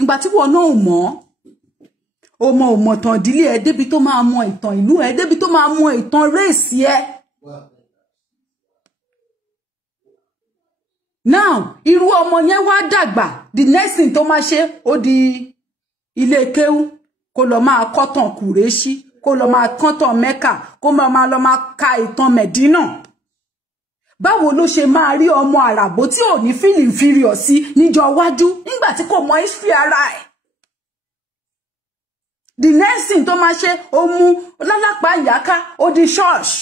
Ìgbà tí wọ́n náà mọ̀, ọmọ ò mọ̀ ìtàn ìdílé ẹ̀ débi tó máa mọ ìtàn ìlú ẹ̀, débi tó máa mọ ìtàn race ẹ̀. Now, irú ọmọ yẹn wá dàgbà, the next thing tó máa ṣe ó di ilé kéwú, kó lọ máa kọ́tàn Kùrẹ́ṣí, kó lọ máa kọ́tàn Mẹ́kà, kó máa lọ máa ka ìtàn Mẹ̀dínà. Báwo ló ṣe máa rí ọmọ àràbò tí ò ní feel inferior sí níjọ́ iwájú nígbà tí kò mọ history ara ẹ̀? The next thing tó máa ṣe, ó mú lálápá ìyáká, ó di church.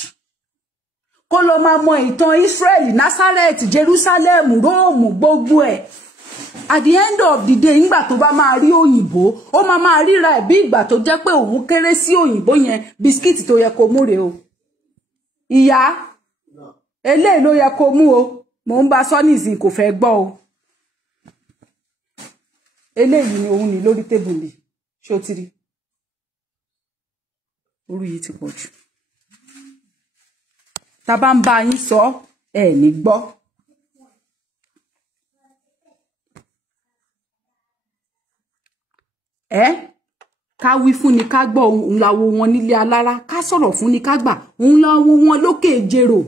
Kó lọ máa mọ ìtàn Israel, Nazareth, Jerusalem, Rome, gbogbo ẹ̀. At the end of the day, nígbà tó bá máa rí òyìnbó, ó máa ríra ẹ̀ bí ìgbà tó jẹ́ pé òun kéré sí òyìnbó yẹn, bisikíìtì tó yẹ kó mú rè o. Ìyá, eléyìí ló yẹ kó mú o. mo ń bá sọ nísìn kò fẹ́ gbọ́ o eléyìí ni òun ní lórí tébùlì ṣó ti rí orí yìí ti pọ̀ jù tá bá ń bá yín sọ ẹ ní gbọ́ ká wí fún ni ká gbọ́ òun láwo wọn nílé alára ká sọ̀rọ̀ fún ni ká gbà òun láwo wọn lókè jèrò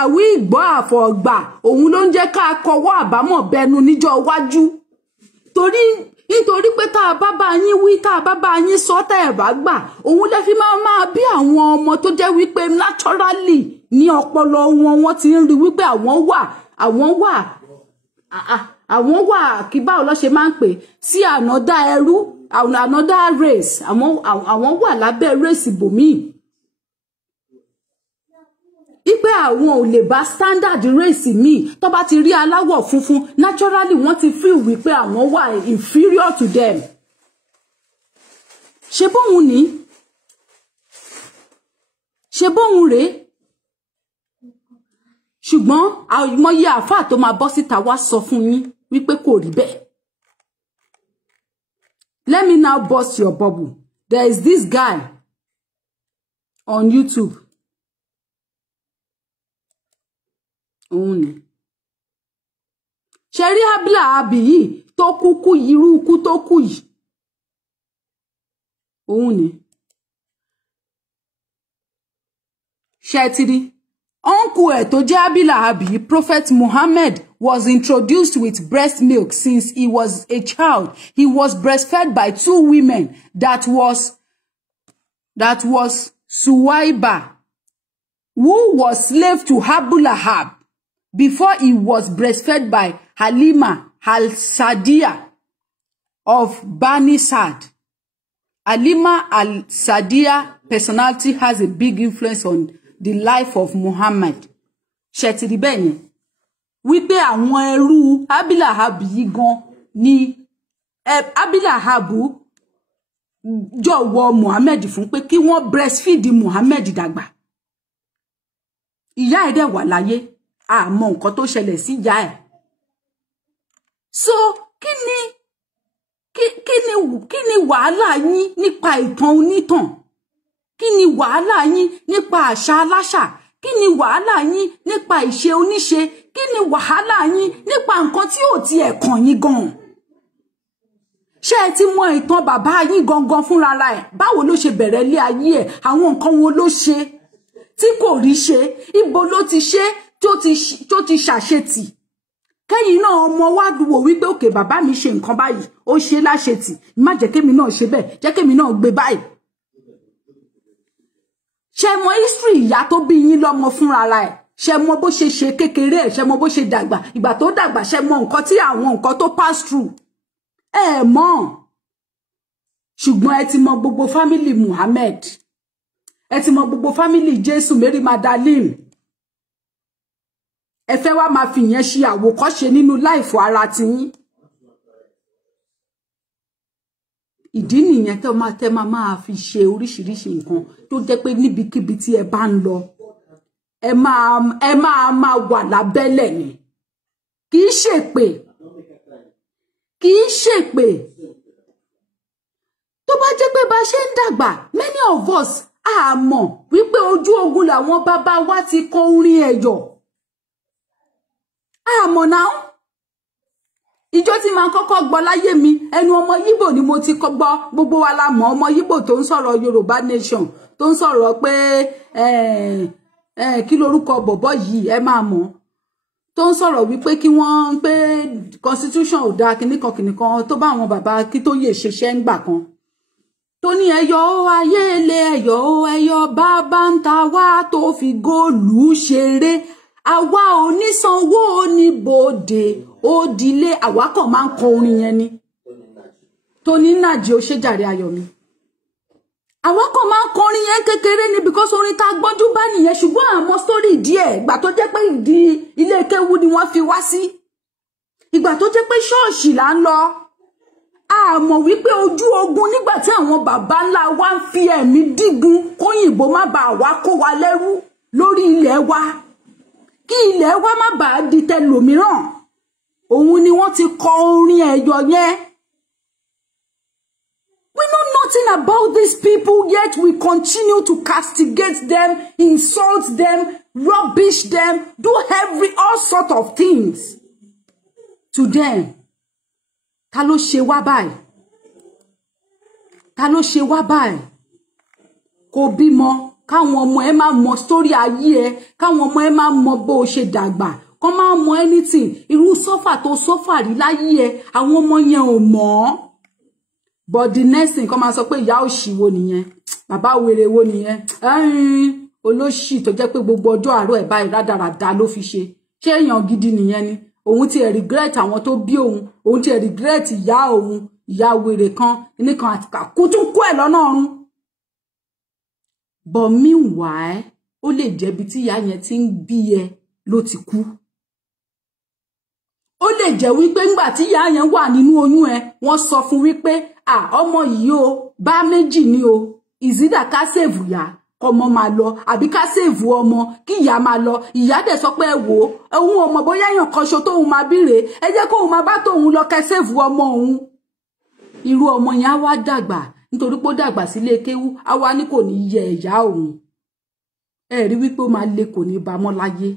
àwí ìgbọ́ àfọ̀gbà òun ló ń jẹ́ ká kọwọ́ àbámọ̀ bẹnu níjọ́ iwájú nítorí pé tá a bá bá yín wí tá a bá bá yín sọ tá ẹ bá gbà òun lè fi máa bí àwọn ọmọ tó jẹ́ wípé naturally ní ọpọlọ wọn ti ń rí wípé àwọn wà kí báwo ló ṣe máa ń pè sí ànádá ẹrú another race àwọn wà lábẹ́ race bòmíì ipe àwọn ò lè bá standard race mi tó bá ti rí aláwọ̀ funfun naturally wọ́n ti feel wípé àwọn wà inferior to them ṣe bóhun ní ṣe bóhun rèé ṣùgbọ́n àìmọye àfáà tó máa bọ́ síta wá sọ fún yín wípé kò rí bẹ́ẹ̀. Let me now burst your bubble. There is this guy on YouTube. Òun ni. Ṣé rí Abilahabi yìí tó kúkú irú ikú tó kú yìí. Òun ni. Ṣé ti rí? Uncle ẹ̀ tó jẹ́ Abilahabi, Prophet Muhammad, was introduced with breast milk since he was a child. He was breastfed by two women. That was Suwaiba, who was slave to Abulahab, before he was breastfed by Halima al-Sadiya of Bani Sad. Halima al-Sadiya personality has a big influence on the life of Muhammad. Ṣẹ̀tìrí bẹ́ẹ̀ yẹn. Wípé àwọn ẹrú Abilahabi gan ni Abilahabu jọ̀wọ́ Muhammad fún pé kí wọ́n breastfeed Muhammad dàgbà. Ìyá ẹ̀ dẹ̀ wà láyé, àmọ́ nǹkan tó ṣẹlẹ̀ sí ìyá ẹ̀. So kí ni wàhálà yín nípa ìtàn onítàn? Kí ni wàhálà yín nípa àṣà aláṣà? Kí ni wàhálà yín nípa ìṣe oníṣe? Kí ni wàhálà yín nípa nǹkan tí ò ti ẹ̀kàn yín gan? Ṣé ẹ ti mọ ìtàn bàbá yín gangan fúnra ẹ̀? Báwo ló ṣe bẹ̀rẹ̀ ilé ayé ẹ̀? Àwọn nǹkan wo ló ṣe tí kò rí ṣe? Ibo ló ti ṣe tó ti ṣàṣetì? Kẹ́yìn náà ọmọ wá wò wípé òkè bàbá mi ṣe nǹkan báyìí, ó ṣe láṣetì. Má jẹ́ kémi náà ṣe bẹ́ẹ̀, jẹ́ kémi náà gbé báyìí. Ṣé mọ history ìyá tó bí yín lọ́mọ fúnra ẹ̀? Ṣé mọ bó ṣe kékeré ẹ̀? Ṣé mọ bó ṣe dàgbà? Ìgbà tó dàgbà ṣé mọ nǹkan tí àwọn nǹkan tó pass through? Ẹ mọ̀. Ṣùgbọ́n ẹ ti mọ gbogbo family Muhammad. Ẹ ti mọ gbogbo family Jésù Mary Magdalene. Ẹ fẹ́ wá máa fi yẹn ṣe àwòkọ́ṣe nínú life ara tiyín. Ìdí nìyẹn tó máa fi ṣe oríṣiríṣi nǹkan tó jẹ́ pé níbikíbi tí ẹ bá ń lọ ẹ máa wà lábẹ́lẹ̀ ni. Kì í ṣèpè. Tó bá jẹ́ pé bá ṣe ń dàgbà, many of us a mọ̀ wípé ojú ogun làwọn bàbá wa ti kọ orin ẹ̀yọ̀. A mọ̀ náà. Ìjọ tí máa kọ́kọ́ gbọ́ láyé mi, ẹnu ọmọ Yíbò ni mo ti gbọ́. Gbogbo wa la mọ̀ ọmọ Yíbò tó ń sọ̀rọ̀ Yorùbá nation, tó ń sọ̀rọ̀ pé kí lorúkọ bọ̀bọ́ yìí ẹ máa mọ̀. Tó ń sọ̀rọ̀ wípé kí wọ́n pé constitution ò dáa kìnnìkan tó bá àwọn bàbá kí tó yè ṣeṣẹ́ ń gbà kan. Tó ní ẹyọ ayé ilé ẹyọ bàbá ń ta wá tó fi góòlù ṣeré. Àwa onísanwó oníbodè òdìlé àwa kàn máa ń kọ orin yẹn ni. Tó ní nàjì ó ṣe jàre ayọ̀ mi. Àwa kàn máa ń kọ orin yẹn kékeré ni because orin tá gbọ́njú bá nìyẹn, ṣùgbọ́n àmọ́ story díẹ̀ ìgbà tó jẹ́ pé ìdí ilé kéwú ni wọ́n fi wá sí. Ìgbà tó jẹ́ pé ṣọ́ọ̀ṣì là ń lọ. A mọ̀ wípé ojú ogun nígbà tí àwọn bàbá ńlá wa ń fi ẹ̀mí dígun kóyìnbó má bàa wá kó wa lẹ́rú lórí ilẹ̀ wa. kí ilẹ̀ wa má bàa di tẹlòmíràn òun ni wọ́n ti kọ orin ẹ̀yọ̀ yẹn. We know nothing about these people, yet we continue to castigate them, insult them, rubbish them, do all sort of things to them. Ta ló ṣe wá báyìí? Ta ló ṣe wá báyìí? Kò bímọ, káwọn ọmọ ẹ máa mọ story ayé ẹ, káwọn ọmọ ẹ máa mọ bó ṣe dàgbà, kó máa mọ anything, irú sọ́fà tó sọ́fà rí láyé ẹ, àwọn ọmọ yẹn ò mọ̀. But the next thing, kó máa sọ pé ìyá òṣì wo nìyẹn, bàbá wèrè wo nìyẹn, olóṣì tó jẹ́ pé gbogbo ọjọ́ àárọ̀ ẹ̀ báyìí rádaràda ló fi ṣe. Ṣé èèyàn gidi nìyẹn ni? Òun ti regret àwọn tó bí òun ti regret ìyá òun, ìyá wèrè kan nìkan àti kàkú tún kó ẹ̀ lọ́nà ọ̀run. But meanwhile, ó lè jẹ́ bí tí ìyá yẹn ti ń bí ẹ ló ti kú. Ó lè jẹ́ wípé ńgbà tí ìyá yẹn wà nínú oyún ẹ, wọ́n sọ fún wípé ọmọ yìí o bá méjì ni o, ìzídà ká sèvù yá ọmọ máa lọ àbí ká sèvù ọmọ kí ìyá máa lọ. Ìyá dẹ̀ sọ pé wò òun ọmọ bóyá èèyàn kan ṣo tóun máa bíre, ẹ jẹ́ kóun máa bá tóun lọ ká sèvù ọmọ òun. Irú ọmọ yẹn á wá dàgbà nítorí pé ó dàgbà sílé kéwú, á wá ní kò ní yẹ ìyá òun. Ẹ rí wípé ó máa le kò ní bá mọ́ láyé.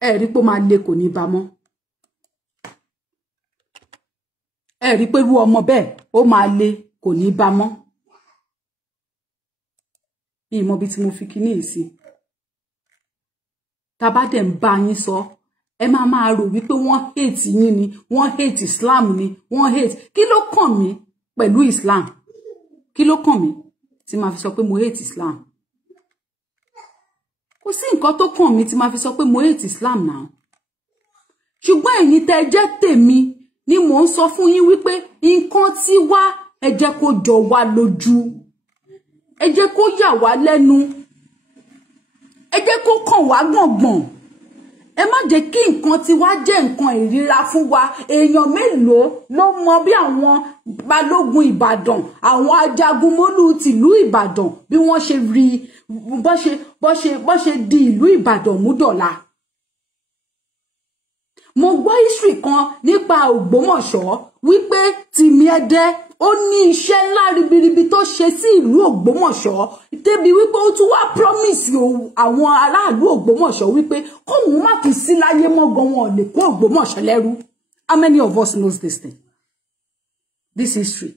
Ẹ rí pé ó máa le kò ní bá mọ́. Ẹ rí pé irú ọmọ bẹ́ẹ̀ ó máa le kò ní bá mọ́. Ní ìmọ̀ bí tí mo fi kíní sí. Tá bá dẹ̀ ń bá yín sọ, ẹ máa rò wípé wọ́n hate yín ni, wọ́n hate Islam ni, wọ́n hate. Kí ló kàn mí pẹ̀lú Islam? Kí ló kàn mí tí máa fi sọ pé mo hate Islam? Kò sí nǹkan tó kàn mí tí máa fi sọ pé mo hate Islam now. Ṣùgbọ́n ẹ̀yin tẹ́ jẹ́ tèmi ni mò ń sọ fún yín wípé nǹkan tí wá ẹ jẹ́ kó jọ wá lójú. Ẹ jẹ́ kó yà wá lẹ́nu. Ẹ jẹ́ kó kàn wá gbọ̀ngbọ̀n. Ẹ má jẹ́ kí nǹkan tí wá jẹ́ nǹkan ìríra fún wa. Èèyàn mélòó ló mọ bí àwọn balógun Ìbàdàn, àwọn ajagunmólú tìlú Ìbàdàn bí wọ́n ṣe rí bó ṣe di ìlú Ìbàdàn mú dọ̀la. Mo gbọ́ history kan nípa Ògbómọ̀ṣọ́ wípé Tìmíẹdẹ ó ní iṣẹ́ ńlá ribiribi tó ṣe sí ìlú Ògbómọ̀ṣọ́ débi wípé ó tún wá promise àwọn aráàlú Ògbómọ̀ṣọ́ wípé kóun má fi sí láyé mọ́ gan wọn lè kó Ògbómọ̀ṣọ́ lẹ́rú. How many of us knows this thing? This history.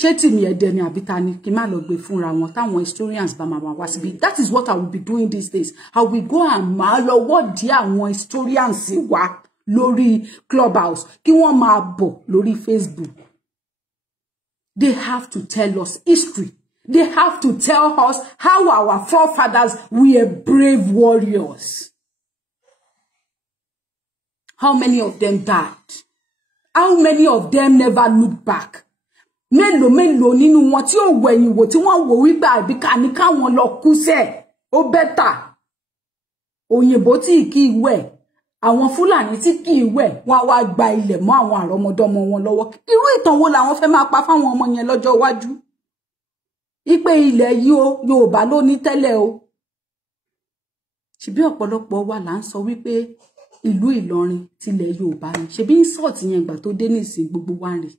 Ṣé Tìmíẹdẹ ni àbí ta ni kí má lọ gbé fúnra wọn táwọn historians bá máa wá síbi. That is what I will be doing these days. I will go and máa lọ wọ́ọ̀dì àwọn historians wa lórí Clubhouse kí wọ́n máa bọ̀ lórí Facebook. They have to tell us history. They have to tell us how our forefathers were brave warriors. How many of them died? How many of them never looked back? Mélòó nínú wọn tí ó wẹ̀yìn wò tí wọ́n wò wípé àbí ká ní káwọn lọ kú sẹ́ ó bẹ́tà. Òyìnbó tí kì í wẹ̀, àwọn Fúlàní tí kì í wẹ̀, wọ́n wá gba ilẹ̀ mọ́ àwọn àrọ́mọdọ́mọ wọn lọ́wọ́. Irú ìtàn wo làwọn fẹ́ máa pa fáwọn ọmọ yẹn lọ́jọ́ iwájú? Ipe ilẹ̀ yìí o Yorùbá ló ní tẹ́lẹ̀ o. Ṣebí ọ̀pọ̀lọpọ̀ wa là ń sọ wípé ìlú Ìlọrin tilẹ̀ Yorùbá ni. Ṣebí insult yẹn ìgbà tó dé nísìn gbogbo wa ń rí.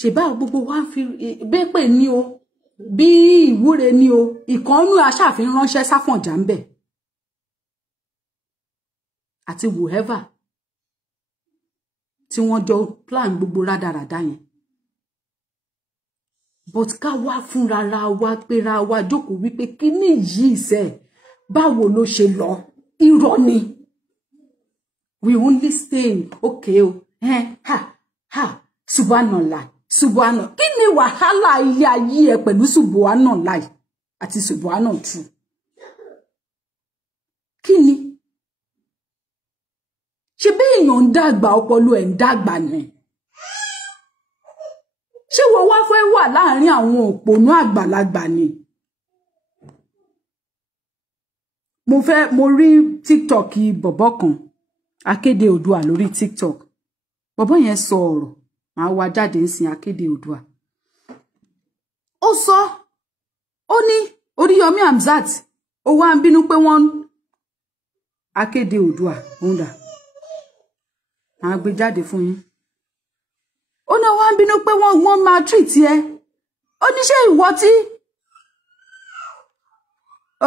Ṣèbá gbogbo wa fi bẹ́pẹ̀ ní o bí ìwúre ní o ìkànnù aṣàfihàn ránṣẹ́ sáfọ̀njà ń bẹ̀ àti whoever tí wọ́n jọ plan gbogbo rádaràdá yẹn. But ká wá fúnra ra wa péra wa jókòó wípé kí ní yìí sẹ́ báwo ló ṣe lọ irọ́ ni. We only stay okay o subhanallah. Subhana kí ni wàhálà ilé ayé ẹ pẹ̀lú subhana láì àti subhana tú? Kí ni? Ṣé bí èèyàn ń dàgbà ọpọlọ ẹ̀ ń dàgbà ni? Ṣé wọ́n wá fẹ́ wà láàrin àwọn òpònú àgbàlagbà ni? Mo rí TikTok bọ̀bọ̀ kan akéde Oòduà lórí TikTok. Bọ̀bọ̀ yẹn sọ ọ̀rọ̀ máa wá jáde ń sin akéde Oòduà. ó sọ ó ní Oríyọmí Hamzat ó wá ń bínú pé wọ́n akéde Oòduà onda a gbé jáde fún yín ó ní wá ń bínú pé wọ́n máa treat ẹ ó ní ṣé ìwọ tí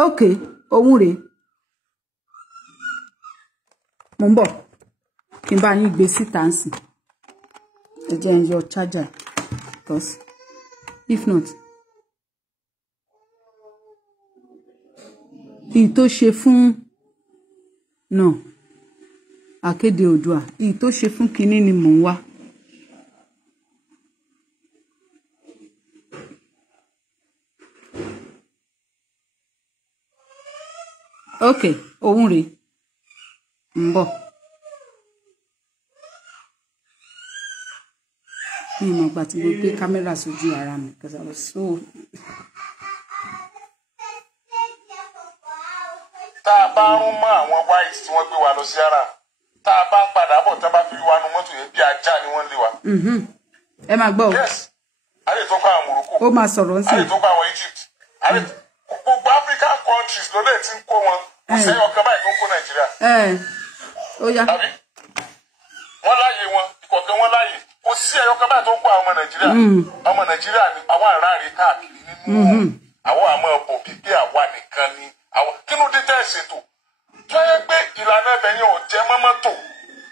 okay ohun rèé mo ń bọ̀ kí n bá yín gbé síta ńsìn ẹ jẹ́ ń yọ charger because if not èyí tó ṣe fún no akéde Oòduà èyí tó ṣe fún kinní ni mò ń wá. Okay ohun rèé ń bọ̀ mi mọ̀ gbà tí mo gbé kámẹ́rà sójú ara mi because I was so. tá a bá rún mọ́ àwọn white tí wọ́n gbé wa lọ sí ara tá a bá ń padà bọ̀ tá a bá fi wá nu mọ́tò yẹn bí ajá ni wọ́n lé wa. ẹ máa gbọ́ o. Yes a lè tó pa àwọn Morocco. ó máa sọ̀rọ̀ ń sìn. a lè tó pa àwọn Egypt a lè gbogbo African countries ló lè ti ń kó wọn kò sẹ́yìn ọ̀kan báyìí tó ń kó Nàìjíríà. Ó yá. tàbí wọ́n láàyè wọn ìkọ̀kẹ́ wọn láàyè kò sí ẹ̀yọ̀kan báyìí tó ń kó àwọn ọmọ Nàìjíríà ni àwọn aráàlú káàkiri nínú àwọn àmọ́ ọ̀bọ̀ gbígbé àwa nìkan ni àwọn kí ló dé tẹ́ ẹ̀ ṣètò tó yẹ pé ìlànà ẹ̀bẹ̀ yẹn ò jẹ́ mọ́mọ́tò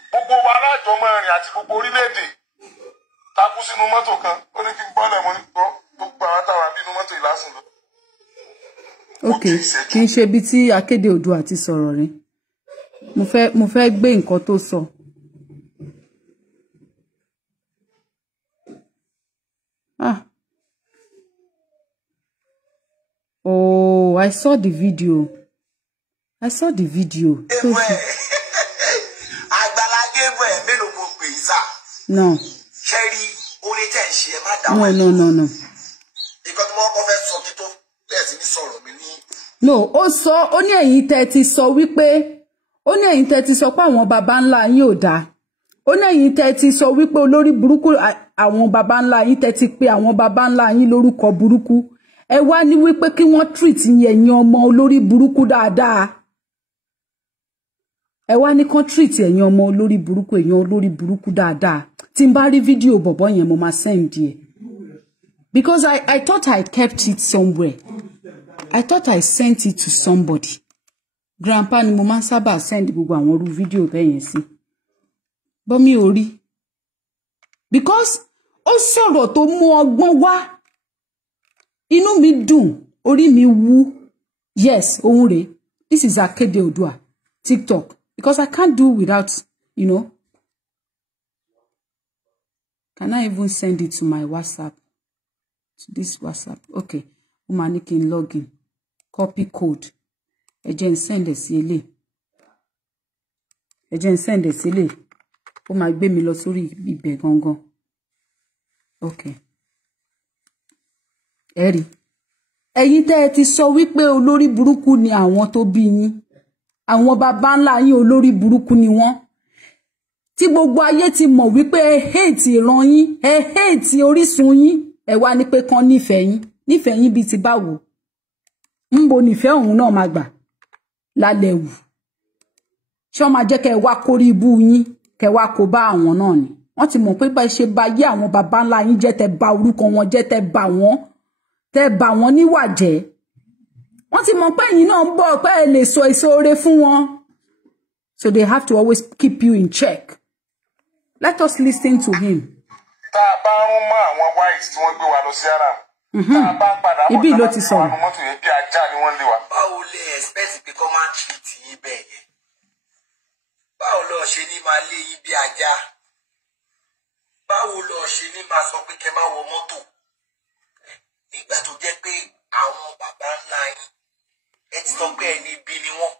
gbogbo wa alájọ máa rìn àti gbogbo orílẹ̀-èdè takú sínú mọ́tò kan ó ní kí n bọ́lẹ̀ mọ́ ní gbọ́ gbogbo àwọn táwọn àbínú mọ́tò ìlàsùn lọ. ok kì í ṣe ibi tí akéde Oòduà ti sọ̀rọ̀ rí mo fẹ́ gbé nǹkan tó sọ. Oh, I saw the video. No. Cherry, only 10 she ma da. No. Because mo ko fẹ́ sọ kí tó bẹ́ẹ̀ sì ní sọ̀rọ̀ mi ní. No, ó sọ ó ní ẹ̀yin tẹ́ ti sọ wípé ó ní ẹ̀yin tẹ́ ti sọ pé àwọn Babanla yín ò dá. Ó ní ẹ̀yin tẹ́ ti sọ wípé olórí burúkú àwọn Babanla yín tẹ́ ti pè àwọn Babanla yín lórúkọ burúkú. Ẹ wá ní wípé kí wọ́n treat yín ẹ̀yin ọmọ olórí burúkú dáadáa. Ẹ wá ní kan treat ẹ̀yin ọmọ olórí burúkú dáadáa. Tí n bá rí fídíò bọ̀bọ́ yẹn mo máa send ẹ. Because I thought I kept it somewhere. I thought I sent it to somebody. Grandpa ni mo máa sábà send gbogbo àwọn irú fídíò bẹ́ẹ̀ yẹn sí. But mi ò rí. Because ó sọ̀rọ̀ tó mú ọgbọ́n wá. Inú mi dùn, orí mi wú. Yes, ohun rèé. This is Akéde Oòduà TikTok. Because I can't do without, you know. Can I even send it to my WhatsApp? To this WhatsApp. Okay. Umani can log in. Copy code. Ẹ jẹ́ n send it sí ilé. Ó máa gbé mi lọ sórí ibẹ̀ gangan. Okay. Ẹ rí. Ẹ̀yin tẹ́ ẹ ti sọ wípé olórí burúkú ni àwọn tó bí yín. Àwọn Babanla yín olórí burúkú ni wọ́n. Tí gbogbo ayé ti mọ̀ wípé ẹ hate ìran yín, ẹ hate orísun yín, ẹ wá ní pé kán nífẹ̀ẹ́ yín bí ti báwo. Ńbo nífẹ̀ẹ́ òun náà máa gbà lálẹ́ wù. Ṣé wọ́n máa jẹ́ kẹ́ wá kórí ibú yín, kẹ́ wá kó bá àwọn náà ni. Wọ́n ti mọ̀ pé bá ṣe bá yé àwọn Babanla yín jẹ́ tẹ́ bà orúkọ wọn jẹ́ tẹ́ bà wọ́n níwà jẹ́. Wọ́n ti mọ̀ pé ẹ̀yin náà ń bọ̀ pé ẹ lè sọ èso ore fún wọn. So they have to always keep you in check. Let us listen to him. Tá a bá rún mọ́ àwọn white tí wọ́n gbé wa lọ sí ara. Tá a bá padà bọ̀ Ibi ló ti sọ. mọ́tò yẹn bí ajá ni wọ́n lé wa. Báwo lẹ expect pé kó máa treat yín bẹ́ẹ̀ yẹn? Báwo ló ṣe ní máa lé yín bí ajá? Báwo ló ṣe ní máa sọ pé kẹ́ máa wọ mọ́tò? Nígbà tó jẹ́ pé àwọn Babanla yín ẹ ti sọ pé ẹni ibi ni wọ́n.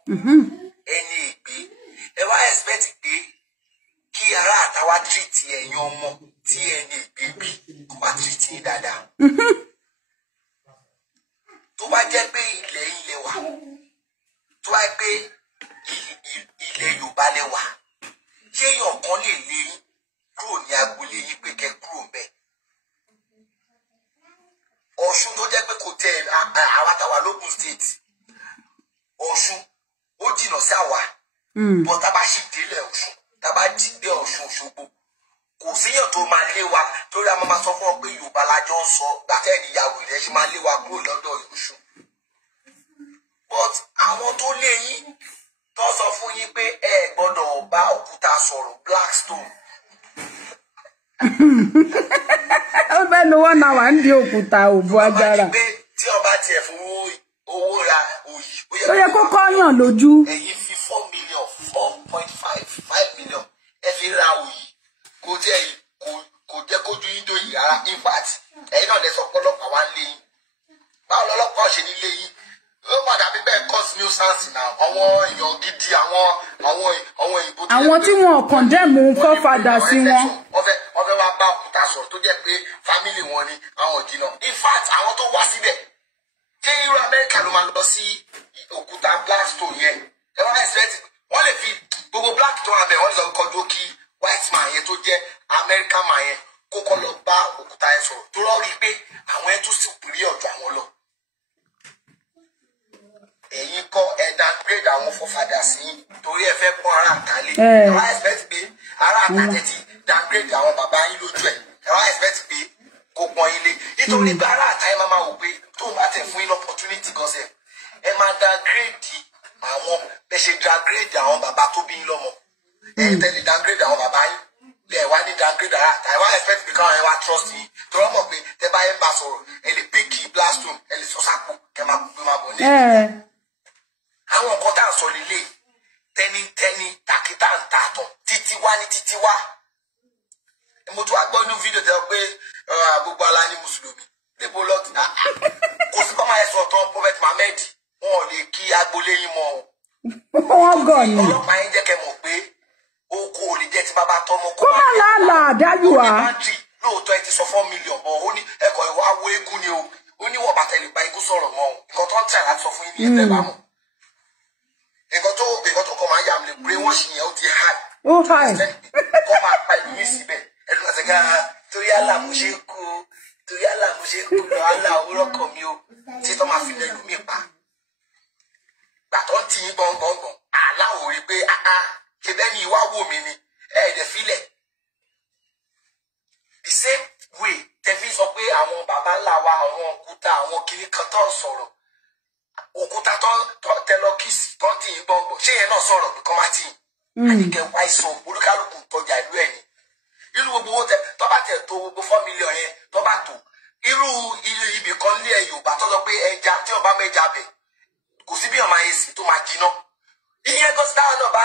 Ẹni ègbé. Ẹ wá expect pé kí ará àtàwá treat ẹ̀yin ọmọ tí ẹni ègbé bí kó wá treat yín dáadáa. Tó bá jẹ́ pé ilẹ̀ ilẹ̀ wà, tó bá jẹ́ pé ilẹ̀ Yorùbá lẹ wà, ṣé èèyàn kan lè lé yín kúrò ní agboolé yín pé kẹ́ kúrò ńbẹ̀? Ọ̀ṣun tẹ àwa táwa lókun state Ọ̀ṣun ó jìnnà sí àwa bọ́ tá bá sì délẹ̀ Ọ̀ṣun tá bá dé Ọ̀ṣun Òṣogbo kò síyàn tó máa lé wa torí a máa sọ fún ọ pé Yorùbá lájọ ń sọ gbàtẹ́ ìyàwó rẹ̀ ṣe máa lé wa kúrò lọ́dọ̀ Ọ̀ṣun but àwọn tó lé yín tó sọ fún yín pé ẹ gbọ́dọ̀ bá òkúta sọ̀rọ̀ Blackstone. ó fẹ́ lo 1 hour ń di òkúta òbú ajára. tí ọba tiẹ̀ fún owó ra òyì. ó yẹ kó kọ́yàn lójú. ẹ̀yin fi 4 million 4.5 million ẹ fi ra òyì kò jẹ́ kójú yín tó yìí rárá in fact ẹ̀yin náà lè sọ pé ọlọ́pàá wá ń lé yín báwo lọ́lọ́pàá ṣe ní lé yín ó padà bí bẹ́ẹ̀ cause nuisance náà àwọn èèyàn gidi àwọn ìbò. àwọn tí wọn condemn fọ́fadà sí wọn. wọ́n fẹ́ wá bá òkúta sọ̀rọ̀ tó jẹ́ pé family wọn ni àwọn òjìnà in fact àwọn tó wá síbẹ̀ ṣé irú Amẹ́ríkà ló máa lọ sí òkúta Blackstone yẹn ẹ wọ́n expect wọ́n lè fi gbogbo black tó wà bẹ̀ wọ́n lè sọ kọjú kí white man yẹn tó jẹ́ American man yẹn kókó lọ bá òkúta yẹn sọ̀rọ̀ tó rọ́ rí i pé àwọn yẹn tún sì pèrè ọ̀dọ̀ àwọn lọ. ẹ̀yin kọ́ ẹ downgrade àwọn fọ́fadà sí torí ẹ fẹ́ pọ́n ara àtàlẹ́ ẹ wá expect pé ara àtàlẹ́ ti downgrade àwọn bàbá yín lójú ẹ̀ ẹ wá expect pé kó pọ́n yín lé nítorí pé ara àtàlẹ́ máa wò pé tó ń bá tẹ̀ fún yín opportunity kan sẹ̀ ẹ máa downgrade àwọn bẹ́ẹ̀ ṣe downgrade àwọn bàbá tó bí yín lọ́mọ ẹ̀yin tẹ́lẹ̀ downgrade àwọn bàbá yín lẹ́ẹ̀ wá ní downgrade ara àtàlẹ́ wá expect pé káwọn ẹ wá trust yín tó rọ́ mọ̀ pé tẹ́ bá yẹn bá sọ̀rọ̀ ẹ lè pick Blackstone ẹ lè sọ sápò kẹ́ máa bọ̀ ní àwọn nǹkan tá à ń sọ lélẹ̀ tẹ́nitẹ́ni tàkítà ń ta àtọ̀ títí wá ní títí wá. mo tún wá gbọ́ ní fídíò tẹ́ ọ pé gbogbo ala ní mùsùlùmí níbo lọ kò sí bá máa sọ tán Prophet Muhammad wọn ò lè kí agboolé yín mọ́ o. wọ́n gọ̀ ni. ọlọ́pàá yín jẹ́ kẹ́ mọ̀ pé oko ò lè jẹ́ ti bàbá tọ́mọ kó má làálà dájú wa. lóòótọ́ ẹ ti sọ 4 million bọ̀ ó ní ẹ̀kọ́ ìwà wo eégún ni o ó ní wọ́n bàtẹ́ lè gba eégún sọ̀rọ̀ mọ́ o nǹkan tó ń tẹ̀ láti sọ fún yín ní ẹ̀fẹ́ bá mọ̀. nǹkan tó kọ́ máa yà mí lè pé wọ́n ṣì yẹn ó ti hàn. ó hàn. kọ́ máa pa ìlú yìí síbẹ̀ ẹ̀dùn àti gan torí àlà mo ṣe kú torí àlà mo ṣe kú lọ àlà òwúrọ̀ kan mi o tí tó máa fi lẹ́nu mi pa. gbàtọ́ ń tì í gbọ̀ngbọ̀ngbọ̀n àlà ò rí pé ṣe bẹ́ẹ̀ ni ìwà wò mí ni ẹ̀ẹ́dẹ̀ filẹ̀. the same way tẹ̀fí sọ pé àwọn baba ńlá wa àwọn òkúta àwọn kiri kan tó sọ̀rọ̀ òkúta tó tẹlọ kìsì tó ń tì í gbọ̀ngbọ̀n ṣé yẹn náà sọ̀rọ̀ bí kò má tì í. àníkẹ́ wáìsọ olúkálùkù tọjà ìlú ẹ̀ ni irú gbogbo owó tó bá tẹ̀ tó gbogbo 4 million yẹn tó bá tó irú ibì kan lé Yorùbá tó sọ pé ẹja tí ọba mẹ́ja bẹ̀ kò sí bí ọmọ ayé sì tó máa jiná ìyẹn tó táwọn náà bá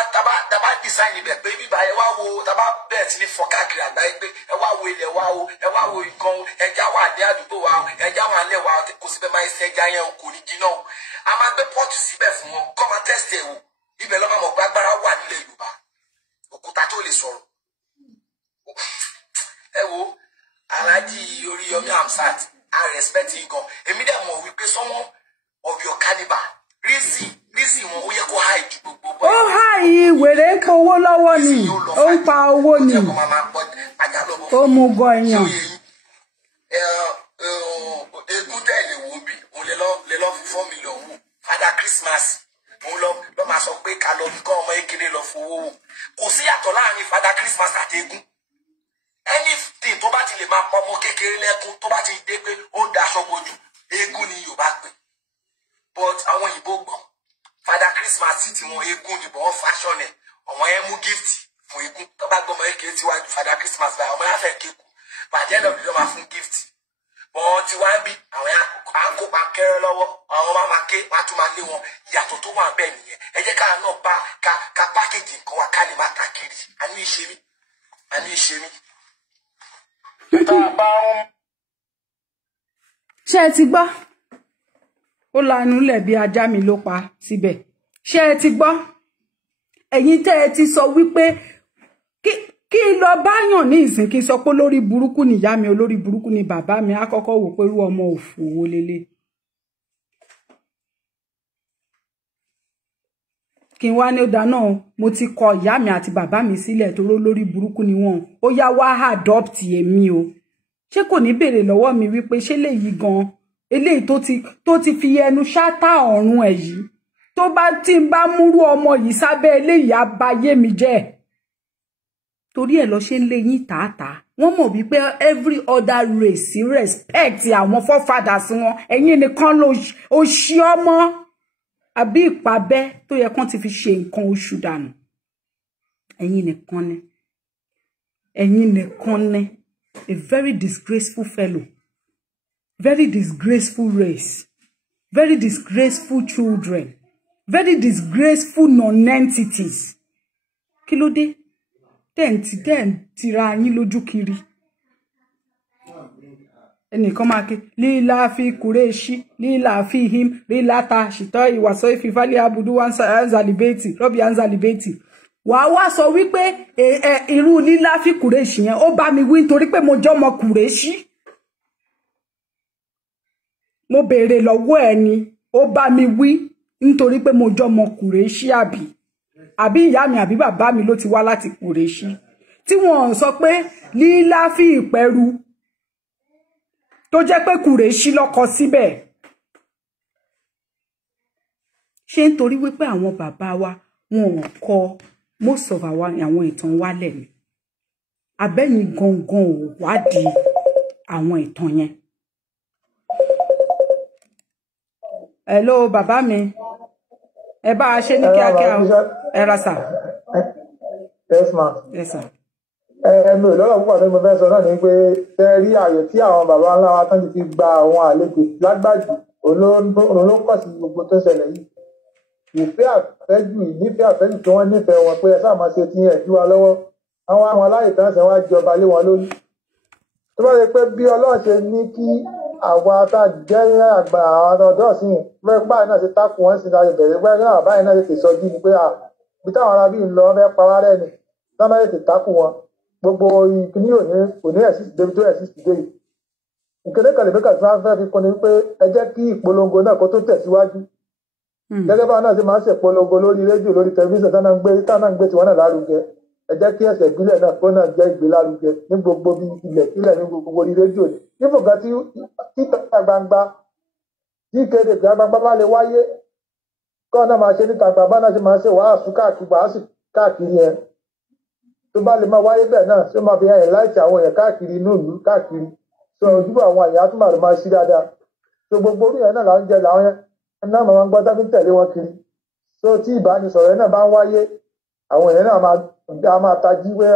tàbá design ibẹ̀ pé bíbá ẹ wá wo tàbá bẹ̀rẹ̀ sí ní fọ káàkiri àgbáyé pé ẹ wá wo ilẹ̀ wa o ẹ wá wo nǹkan o ẹja wà ní àdúgbò wa o ẹja wà nílẹ̀ wa o kò sí bẹ́ẹ̀ máa ń ṣe ẹja yẹn o kò ní jiná o a máa gbé pọ́ọ̀tù síbẹ̀ fún wọn kọ́ máa test ẹ̀ wò ibẹ̀ lọ́mọ mọ̀ gbàgbára wà nílẹ̀ Yorùbá òkúta tó lè sọ̀rọ̀ ẹ wo Alhaji Oríyọmí Hamzat I respect yín gan èmi dẹ̀ mọ̀ wípé sọ́wọ́n of your caliber reason wọn ó yẹ kó háì ju gbogbo. ó háì wèrè ń powó lọ́wọ́ ni ó ń pa owó ni ó mú gan èèyàn. egun tẹ̀ lè wò bí òun lè lọ fi 4 million wò Father Christmas òun lọ máa sọ pé ká lọ fi kọ́ ọmọ ekele lọ fowó wò kò sí yàtọ̀ láàrin Father Christmas àti egun anything tó bá ti lè máa pọ ọmọ kékeré lẹ́kún tó bá ti dé pé ó ń daṣọ bojú eégún ni Yorùbá pè but àwọn òyìnbó gbọ́ Father Christmas ti wọn eégún ni bọ́ọ̀ fashion ẹ̀ ọmọ yẹn mú gift fún eégún tó bá gbọ́ ọmọ yẹn kéré tíwájú Father Christmas báyìí ọmọ yẹn fẹ́ kéku bàjẹ́ náà ló máa fún gift bọ́ọ̀ tí wá bí àwọn yẹn à ń kópa kẹ́rẹ́ lọ́wọ́ àwọn máa máa ké wọ́n á tún máa lé wọn ìyàtọ̀ tó wà bẹ́ẹ̀ nìyẹn ẹ jẹ́ ká náà bá ká pákéjì nǹkan wa ká lè má ta kiri àní ìṣe mi. ṣé ẹ ti gbọ́ ó lanu lẹ̀ bí ajá mi ló pa síbẹ̀ ṣé ẹ ti gbọ́ ẹ̀yin tẹ́ ẹ ti sọ wípé kí lọ báyàn ní ìsìn kí sọ pé olórí burúkú ni ìyá mi olórí burúkú ni bàbá mi á kọ́kọ́ wò pé irú ọmọ òfòwò lélẹ̀ kí n wá ní ó dáná mo ti kọ ìyá mi àti bàbá mi sílẹ̀ torí olórí burúkú ni wọ́n ó yá wá adopt èmi o ṣé kò ní béèrè lọ́wọ́ mi wípé ṣé léyìí gan eléyìí tó ti fi ẹnu ṣátá ọ̀run ẹ̀ yìí tó bá tí ń bá múrú ọmọ yìí sábẹ́ eléyìí abayé mi jẹ́ torí ẹ̀ lọ ṣe ń lé yín tààtà wọ́n mọ̀ wípé every other race respect àwọn forefathers wọn ẹ̀yin nìkan ló ṣí ọmọ àbí ìpàbẹ́ tó yẹ kán ti fi ṣe nǹkan oṣù dànù ẹ̀yin nìkan ni a very disgraceful fellow, very disgraceful race, very disgraceful children, very disgraceful non-entities. Kí ló dé? Ten tira yín lójú kiri. Ẹnìkan máa ké lílá fi kùrẹ́ṣí lílá fi him lílá ta ṣìtọ́ ìwàsọ́ ìfìfálẹ̀ abudu anzalibeti rọ́bì anzalibeti. Wàá wá sọ wípé irú lílá fi kùrẹ́ṣí yẹn ó bá mi wí nítorí pé mo jọmọ kùrẹ́ṣí. Mo béèrè lọ́wọ́ ẹ ni ó bá mi wí nítorí pé mo jọmọ kùrẹ́ṣí àbí ìyá mi àbí bàbá mi ló ti wá láti kùrẹ́ṣí tí wọ́n sọ pé lílá fi ìpẹ́rù tó jẹ́ pé kùrẹ́ṣí lọ́kọ síbẹ̀. Ṣé nítorí wípé àwọn bàbá wa wọn ò kọ most of àwọn ìtàn wálẹ̀ ni abẹ́yìn gangan ò wádìí àwọn ìtàn yẹn. Hello bàbá mi ẹ bá a ṣe ní kíákíá ẹ ra sà. Yes ma. Yes sir. Mi ò lọ́rọ̀ púpọ̀ tí mo fẹ́ sọ náà ni pé tẹ́ rí ààyè tí àwọn bàbá ńlá wa tán ti gba àwọn àlejò lágbàjù olóńkọ̀ sí gbogbo tó ṣẹlẹ̀ yìí. Ìfẹ́ àfẹ́jù tí wọ́n nífẹ̀ẹ́ wọn pé ẹ sáà máa ṣe ti yẹn jù wa lọ́wọ́ àwọn aláìtàn ṣe wá jọba lé wọn lórí. Tó bá yẹ pé bí Ọlọ́run ṣe ní kí àwọn àtàjẹ́ àgbà àwọn ọ̀dọ́ sí fẹ́ báyìí náà ṣe tákù wọn sí láti bẹ̀rẹ̀ pé náà báyìí náà tètè sọ jí ni pé bí táwọn ará bí ń lọ fẹ́ pa wá rẹ̀ ni táwọn náà tètè tákù wọn gbogbo ìkíní òní ẹ̀sìsì débi tó ẹ̀sìsì dé yìí. Ìkéde kàlẹ́mẹ́kà tí wọ́n fẹ́ fi kún ni pé ẹ jẹ́ kí ìpolongo náà kó tó tẹ̀síwájú. Gẹ́gẹ́ báwọn náà ṣe máa ń ṣèpolongo lórí rédíò lórí tẹlifíṣàn táwọn náà ń gbé tiwọn náà lárugẹ. Ẹ jẹ́ kí ẹsẹ̀ ìbílẹ̀ náà kó náà jẹ́ ìgbélárugẹ ní gbogbo bí ilẹ̀ kílẹ̀ ní gbogbo orí rédíò ni. Nífò gan tí títa gbangba tí ìkéde gbangba bá lè wáyé kọ́ náà máa ṣe níta gbangba náà ṣe máa ṣe wàásù káàkiri yẹn. Tó bá lè máa wáyé bẹ́ẹ̀ náà ṣé máa fi hàn láìsí àwọn èèyàn káàkiri inú ìlú káàkiri. Sọ ojúbọ àwọn àyà tó máa lè máa ṣí dáadáa. So gbogbo orí yẹn náà là ń jẹ làwọn yẹn náà máa ń gbọ́ tá fi ń tẹ̀lé wọn kiri. So tí ìbánisọ̀rọ̀ yẹn náà bá ń wáyé àwọn èèyàn náà máa tají wé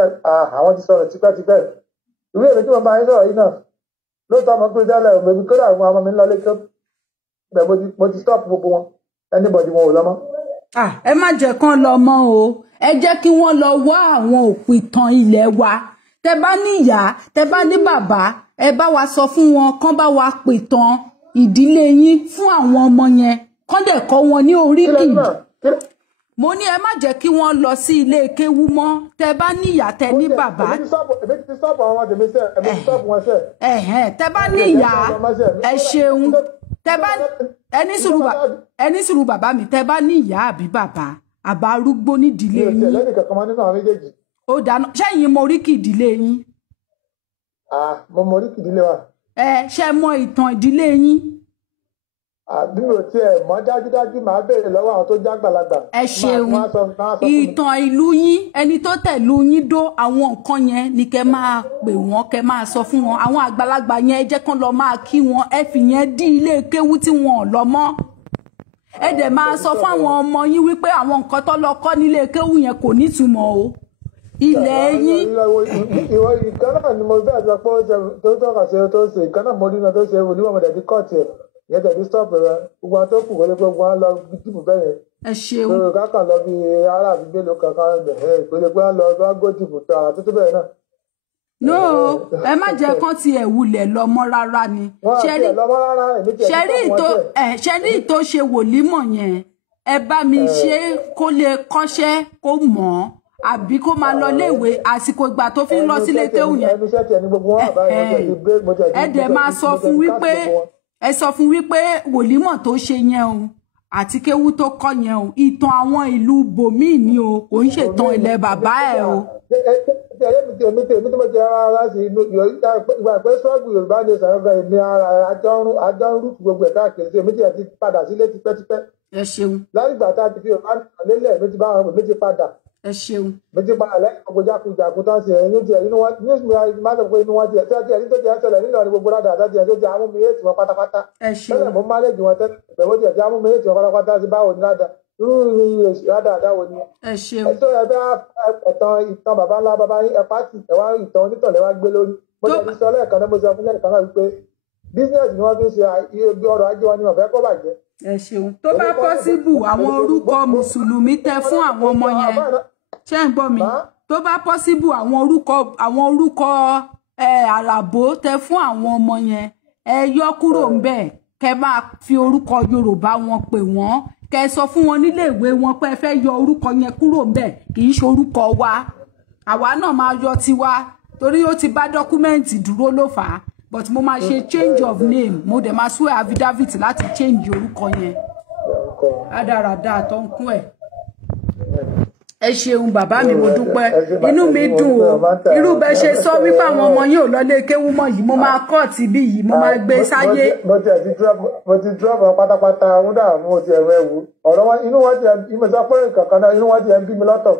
àwọn ti sọ̀rọ̀ tipẹ́tipẹ́. Ìwé ìwé tí wọ́n bá ń sọ̀rọ̀ yìí náà lóòótọ́ ọmọ pé tẹ́lẹ̀ òmèmí kódà àwọn ọmọ mi ń lọ lẹ́kọ́ bẹ́ẹ̀ mo ti stop gbogbo wọn anybody wọn ò lọ mọ́. Ẹ má jẹ́ kán lọ mọ́ o ẹ jẹ́ kí wọ́n lọ wá àwọn òpìtàn ilé wa tẹ́ bá ní ìyá tẹ́ bá ní bàbá ẹ bá wa sọ fún wọn kán bá wa pìtàn ìdílé yín fún àwọn ọmọ yẹn kán dẹ̀ kọ́ wọn ní oríkì. Mo ní ẹ má jẹ́ kí wọ́n lọ sí ilé kéwú mọ́ tẹ́ bá ní ìyá tẹ́ ní bàbá. Tẹ́ bá ní ìyá ẹ ṣeun tẹ́ bá ẹni sùúrù bàbá mi tẹ́ bá ní ìyá àbí bàbá àbá arúgbó nídìílé yín. Ó dáná ṣẹ́yìn mọ oríkì ìdílé yín. Mo mọ oríkì ìdílé wa. Ṣé mọ ìtàn ìdílé yín. Bí o tiẹ̀ mọ̀ dájúdájú máa béèrè lọ́wọ́ àwọn tó jágbàlagbà. Ẹ ṣeun ìtàn ìlú yín ẹni tó tẹ̀lú yín dó àwọn nǹkan yẹn ni kẹ́ máa pè wọ́n kẹ́ máa sọ fún wọn àwọn àgbàlagbà yẹn ẹ jẹ́ kán lọ máa kí wọn ẹ fi yẹn dí ilé kéwú tí wọn ò lọ mọ́. Ẹ dẹ̀ máa sọ fún àwọn ọmọ yín wípé àwọn nǹkan tó lọ kọ́ nílé kéwú yẹn kò nítumọ̀ o. Ilẹ̀ yín. Ìwọ ìkan náà ni mo bẹ́ẹ̀ sọ pé tó tọ́ka sí tó ṣe ìkan náà mo rí náà tó ṣe oníwọ̀n mọ̀dẹ̀ bí kọ́ọ̀tì ẹ̀ ìyẹn tẹ̀lé stọ́ọ̀pù rẹ̀ gbogbo àwọn tó kù wọlé pé wọ́n á lọ dìbò bẹ́ẹ̀ yẹn. Ẹ ṣeun. Lórí kákan lọ bí aráàlú gbélé kankan bẹ̀rẹ̀ ìpele pé wọ́n lọ bá gòdìbò tó àrà tó bẹ́ẹ̀ náà. No, ẹ má jẹ́ kán ti ẹ̀wulẹ̀ lọ́mọ rárá ni. Ṣẹ́rí ìtò ṣe wòlímọ̀ yẹn ẹ bá mi ṣe kó lè kọ́ṣẹ́ kó mọ̀ ọ́ àbí kó máa lọ léèwé àsìkò ìgbà tó fi ń lọ sílé kéwù yẹn. Ẹ dẹ̀ máa sọ fún wípé ẹ sọ fún wípé wòlímọ̀ tó ṣe yẹn o àti kéwú tó kọ́ yẹn o ìtàn àwọn ìlú bòmíì ni o kò ń ṣètàn ilẹ̀ bàbá ẹ̀ o. èmi tí mo jẹ ara sí inú ìgbà pé sọ́ọ̀bù Yorùbá ní sàrọ́gà èmi ara àjọrú gbogbo ẹ̀ káàkiri sí èmi tí ẹ ti padà sílé tipẹ́tipẹ́. Ẹ ṣeun. láti ìgbà tá a ti fi Yorùbá lélẹ̀ èmi ti bá wọn èmi ti padà. Ẹ ṣeun. èmi ti padà lẹ́yìn gbogbo jákujàku tán sí ẹ̀yìn tí inú wọn ní ìsúnmọ́ máa ń sọ pé inú wọn ti ẹ̀ tí ẹ̀ tó ti ẹ̀ ṣẹlẹ̀ nínú ọ̀nì gbogbo ládà àtàtì ẹ̀ tó ti amúmiyéètì wọn pátápátá. Ẹ ṣeun. tẹ́lẹ̀ mo máa lè jù wọn tẹ́lẹ̀ ìbẹ̀wò tí ẹ̀ tí amúmiyéètì wọn pátápátá sí báwo ni ládà irú dáadáa wo ni. Ẹ ṣeun. ẹ tó ẹ bá ìtàn bàbá ńlá bàbá yín ẹ pàtì ẹ wá ìtàn onítọ̀lẹ́ wá gbé lórí. mo jẹ́ ti sọ lẹ́ẹ̀kan náà mo sọ fún lẹ́ẹ̀kan náà wípé bísíǹsì ni wọ́n fi ń ṣe ibi ọrọ̀ ajé wọn ni wọ́n fẹ́ kó bàjẹ́. Ẹ ṣeun. Tó bá pọ́síbù àwọn orúkọ mùsùlùmí tẹ fún àwọn ọmọ yẹn ṣé ń gbọ́ mi tó bá pọ́síbù àwọn orúkọ àràbò tẹ fún àwọn ọmọ yẹn ẹ yọ kúrò ń bẹ̀ kẹ máa fi orúkọ Yorùbá wọn pè wọ́n kẹ sọ fún wọn nílé ìwé wọn pé ẹ fẹ́ yọ orúkọ yẹn kúrò ńbẹ̀ kì í ṣe orúkọ wa àwa náà máa yọ tiwa torí ó ti bá dọ́kúmẹ́ǹtì dúró ló fà á but mo máa ṣe change of name mo dẹ̀ máa swear affidavit láti change orúkọ yẹn rádaràda tó ń kún ẹ̀. Ẹ ṣeun bàbá mi mo dúpẹ́ inú mi dùn o irú bẹ ṣe sọ wípé àwọn ọmọ yín ò lọlé kéwú mọ́ yìí mo máa kọ́ ti bí yìí mo máa gbé sáyé. mo ti drop pátápátá ń dà mo ti ẹ̀rọ ẹ̀wù ọ̀rọ̀ wọn inú wọn ti ìmọ̀ sọ pé kankan náà inú wọn ti ń bí mi lọ́tọ̀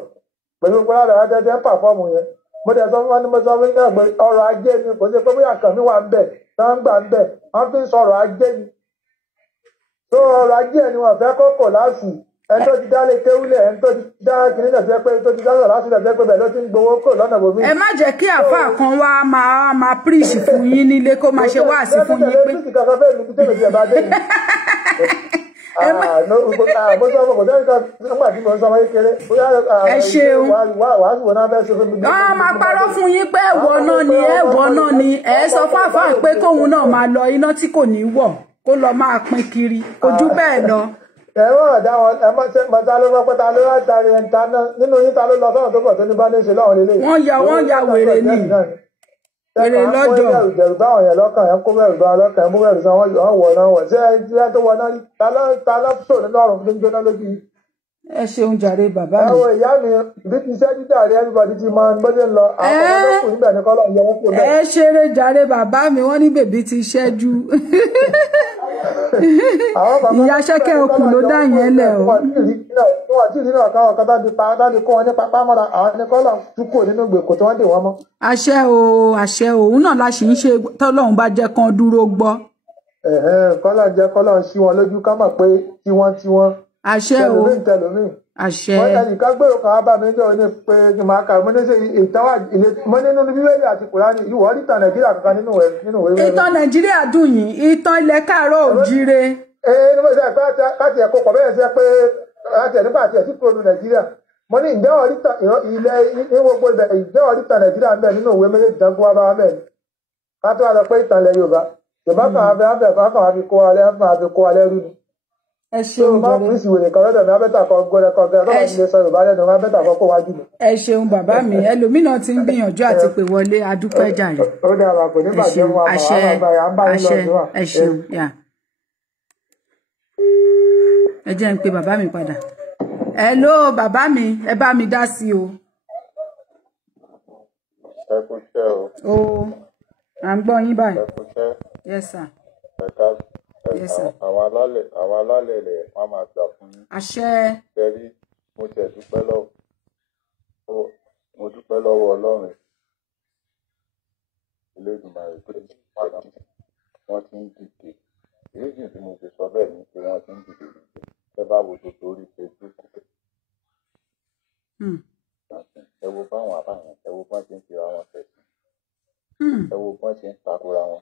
pẹ̀lú pé lára ẹ̀jẹ̀ ń pàfọ́ọ̀mù yẹn mo dẹ̀ sọ fún wọn ni mo sọ fún yín pé ọrọ̀ ajé ni kò sí pé bóyá kan mi wà ń bẹ̀ tí wọ́n ń gbà ń bẹ̀ wọ́n fi ń sọ̀rọ̀ ajé ni tó ọrọ̀ ajé ni wọ́n fẹ́ kókò láàsì ẹni tó ti dálé kéwúlẹ̀ ẹni tó ti dá kiri náà jẹ́ pé tó ti dá sọ̀rọ̀ láti jẹ́ pé bẹ́ẹ̀ ló ti ń gbowó kò lọ́nà bòmí. Ẹ má jẹ́ kí àáfàá kan wá máa preach fún yín nílé kó máa ṣe wáàsí fún yín pé. Ẹ ṣeun. Máa parọ́ fún yín pé ẹ̀wọ̀ náà ni ẹ sọ fún àáfàá pé kóun náà máa lọ iná tí kò ní wọ̀ kó lọ máa pín kiri kò jù bẹ́ẹ̀ lọ. Ẹ̀wọ̀n ọ̀dá wọn ẹ mọ́ ṣe mọ́ta ló rọ́pẹ́ ta ló látàrí ẹ̀ńtà náà nínú yín ta ló lọ sọ́run tó pọ̀ tó ní bá ní ṣe lọ́wọ́ lélẹ̀. Wọ́n ya wèrè ní wèrè lọ́jọ́. Ìbẹ̀rù báwọn yẹn lọ́kàn yẹn kó bẹ̀rù bá lọ́kàn yẹn mú bẹ̀rù sọ wọ́n wọ̀ náà wọ̀ ṣé ẹ tó wọ náà rí ta ló sọ nínú ọ̀run tó ń jóná lójú yìí. Ẹ ṣeun jàre bàbá mi. Ẹ wo ìyá mi bí ti ṣẹ́jú jàre everybody ti mọ gbọ́dọ̀ lọ àwọn ọmọdé kù níbẹ̀ ní kọ́lọ́ ìyẹn kò bẹ́ẹ̀. Ẹ ṣeré jàre bàbá mi wọ́n ní bèbí ti ṣẹ́jú. Ìyá ṣẹ́kẹ́ okùn ló dá yẹn lẹ̀ o. Wọ́n ti rí náà káwọn kan bá di kó wọn ní pápá mọ́ra àwọn ní kọ́lọ́ túkò nínú gbèkò tí wọ́n dè wọ́n mọ́. Àṣẹ o òun náà la ṣì ń ṣe tọ́lọ́run bá jẹ́ kán dúró gbọ́. Kọ́lọ́ jẹ́ kọ́lọ́ sí wọn lójú ká mọ̀ pé tiwọn. Àṣẹ o àṣẹ. Ẹnìkan gbèrò kan bá mi jẹ́ ní pé kí n máa kà mo ní ṣe ìtàn wà mo nínú Bíbélì àti Kùránì ìwọ rí ìtàn Nàìjíríà kankan nínú ìwé. Ìtàn Nàìjíríà dùn yín ìtàn ilẹ̀ káàárọ̀ òjíire. Ní mo ṣe káàtì ẹ̀kọ́ pọ̀ bẹ́ẹ̀ ṣe pé láti ẹ̀ nígbà àti ẹ̀ tí kúrò ní Nàìjíríà mo ní ìjẹ́ ọ̀rítà ilẹ̀ ní gbogbo ibẹ̀ ìjẹ́ ọ̀rítà Nàìjíríà ń bẹ nínú ìwé méjèèjì dáńgó wá bá wá bẹ́ẹ̀ ni ká tó wá lọ pé ìtàn ilẹ̀ Yorùbá kan á fi kó alẹ́ rú ni. Ẹ ṣeun jàre. Ẹ ṣeun bàbá mi ẹlòmínà ti ń gbìyànjú àti pè wọlé adúpẹ́ jàre. Ẹ ṣeun yà. Ẹ jẹ́ ń pe bàbá mi padà. Hello bàbá mi ẹ bá mi dá sí o. Ẹ kú iṣẹ́ o. O à ń gbọ́ yín báyìí. Ẹ kú iṣẹ́. Yes sir. Àwọn alálẹ̀ rẹ̀ wọ́n máa gbà fún yín. Àṣẹ. Bẹ́ẹ̀ni mo dúpẹ́ lọ́wọ́ Ọlọ́run Elédùmarè pé padà wọ́n ti ń dìde. Èyí tí mo fi sọ bẹ́ẹ̀ ni pé wọ́n ti ń dìde ẹ bá wo tó torí Facebook. Ẹ wo báwọn àbáyàn ẹ wo bọ́n ti ń tira wọn tẹ̀sí. Ẹ wo bọ́n ti ń takora wọn.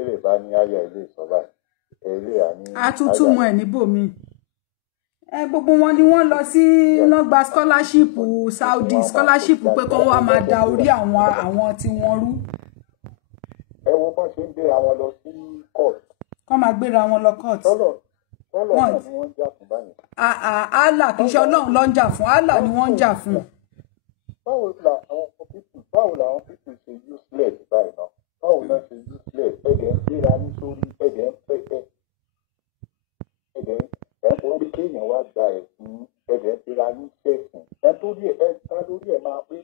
Ilé bá ní ayọ̀ ilé ìsọ̀bà ilé àní. Atútùmọ̀ ẹ̀ níbòmí. Gbogbo wọn ni wọ́n lọ sí lọ gba scholarship Saudi scholarship pé kó wá máa da orí àwọn tí wọ́n rú. Ẹ wo bọ́n ṣe ń gbéra wọn lọ sí court. Kọ́ máa gbéra wọn lọ court. Tọ́lọ̀ náà ni wọ́n ń jà fún báyìí. Allah kì í ṣe Ọlọ́run ló ń jà fún Allah ni wọ́n ń jà fún. Báwo làwọn people ṣe useless báyìí náà? Báwo náà ṣe useless ẹ̀dẹ̀ ń gbéra ní sórí ẹ̀dẹ̀ ń pẹ́pẹ́ ẹ̀dẹ̀ ń orí kéèyàn wá gba ẹ̀sìn ẹ̀dẹ̀ ń gbéra ní sẹ́sìn ẹ̀ torí ẹ̀ ta lórí ẹ̀ máa pé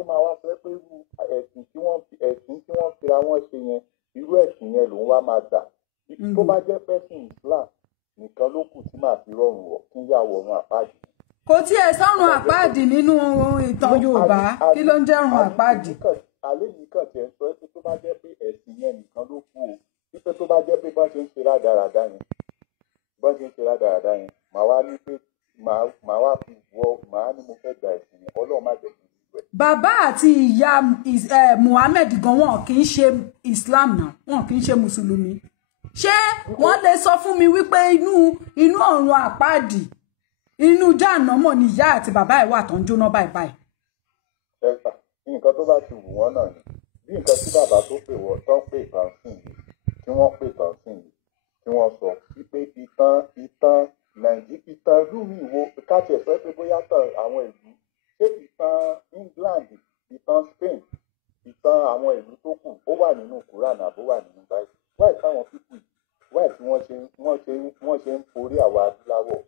tó máa wá fẹ́ pé irú ẹ̀sìn tí wọ́n fira wọn ṣe yẹn irú ẹ̀sìn yẹn lòun wá máa gbà tó bá jẹ́ pẹ́sìn Islam nìkan ló kù tí màá fi rọrùn wọ̀ kí n yà wọ̀run àpáàdì. Kò tí ẹ sọ́run àpáàdì nínú ìtàn Yorùbá kí ló ń jẹ́ ọ̀run àpáàdì. Àlẹ́ yìí kàn tiẹ̀ sọ pé tó bá jẹ́ pé ẹ̀sìn yẹn nìkan ló kù o wípé tó bá jẹ́ pé bọ́n ṣe ń ṣe rádaràda yẹn màá wá ní pé màá wá fi wọ màá ní mo fẹ́ gba ẹ̀sìn yẹn Ọlọ́run má jẹ́ kí n gbẹ. Bàbá àti ìyá Muhammed gan wọn kì í ṣe Islam náà wọn kì í ṣe mùsùlùmí ṣé wọ́n lè sọ fún mi wípé inú ọ̀run àpáàdì inú jáànámọ̀ ni ìyá àti bàbá ẹ̀ wà tó ń jóná báyìí. ẹ̀ka nǹkan tó bá ti wù wọ́n náà ni bí nǹkan tí bàbá tó pè wọ́n tó ń pè tán sí yìí tí wọ́n pè tán sí yìí tí wọ́n sọ wípé ìtàn Nàìjíríà ìtàn ìlú mi wo káàtì ẹ̀fẹ́ pé bóyá tàn àwọn ìlú ṣé ìtàn England ìtàn Spain ìtàn àwọn ìlú tó kù ó wà nínú Quran àbó wà nínú Bible wáì táwọn pípù wáì tí wọ́n ṣe ń forí àwa adúláwọ̀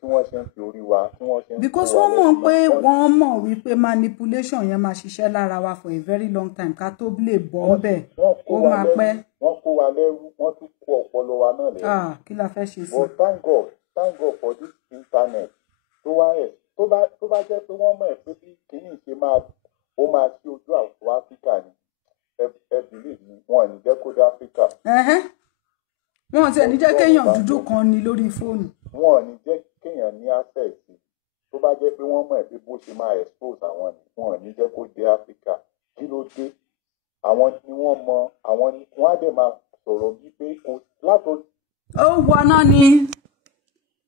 tí wọ́n ṣe ń fi orí wa tí wọ́n ṣe ń. Because wọ́n mọ̀ pé wọ́n mọ̀ wípé manipulation yẹn máa ṣiṣẹ́ lára wa for a very long time ká tó lè bọ́ bẹ́ẹ̀ ó máa pẹ́. wọ́n kó wa lẹ́rú wọ́n tún kó ọpọlọ wa náà lẹ́rú. Kí la fẹ́ ṣe sí. But thank God for this internet tó wá ẹ̀ tó bá jẹ́ pé wọ́n mọ̀ ẹ́ pé bí kìíní ṣe máa ṣe ojú àwọn Áfíríkà ni ẹ believe me wọn ò ní jẹ́ kó dé Áfíríkà. Wọn ò tiẹ̀ ní jẹ́ kéèyàn dúdú kan ní lórí fóònù. Wọn ò ní jẹ́ kéèyàn ní access tó bá jẹ́ pé wọ́n mọ̀ ẹ́ pé bó ṣe máa expose àwọn ni wọn ò ní jẹ́ kó dé Áfíríkà kí ló dé àwọn ni wọ́n mọ àwọn ni wọ́n á dẹ̀ máa sọ̀rọ̀ bíi pé kò látọ̀. Ó wọná ni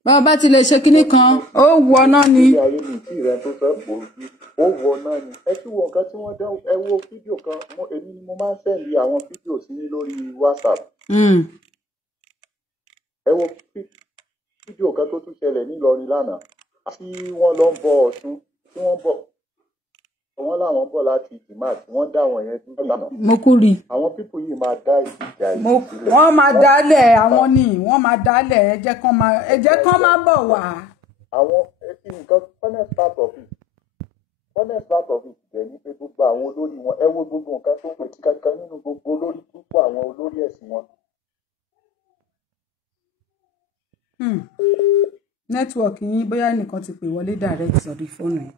bàbá ti lè ṣe kinní kan ó wọná ni. Ilé ayé mi tí ìrẹ́ tó fẹ́ pò sí ó wọná ni ẹ tí wọ nǹkan tí wọ́n dán ẹ wo fídíò kan èmi ni mo máa ń sẹ́ndì àwọn fídíò sí ní lórí WhatsApp. Ẹ wo fídíò kan tó tún ṣẹlẹ̀ nílọrin lánàá tí wọ́n lọ ń bọ Ọ̀ṣun tí wọ́n láwọn bọ̀ láti ìdìmáàtì wọ́n dá àwọn yẹn dúró lánàá. Mo kú rí. Àwọn pípù yìí máa dá ìjà yìí sílẹ̀. Wọ́n máa dálẹ̀ àwọn ni wọ́n máa dálẹ̀ ẹ jẹ́ kán má bọ̀ wá. Àwọn nǹkan honest part of it jẹ́ ní pé gbogbo àwọn olórí wọn ẹ wo gbogbo nǹkan tó ń pè kíkankan nínú gbogbo olórí púpọ̀ àwọn olórí ẹ̀sìn wọn. Nẹ́tíwọ̀kì yín bóyá nìkan ti pè wọlé direct sórí fóònù yìí.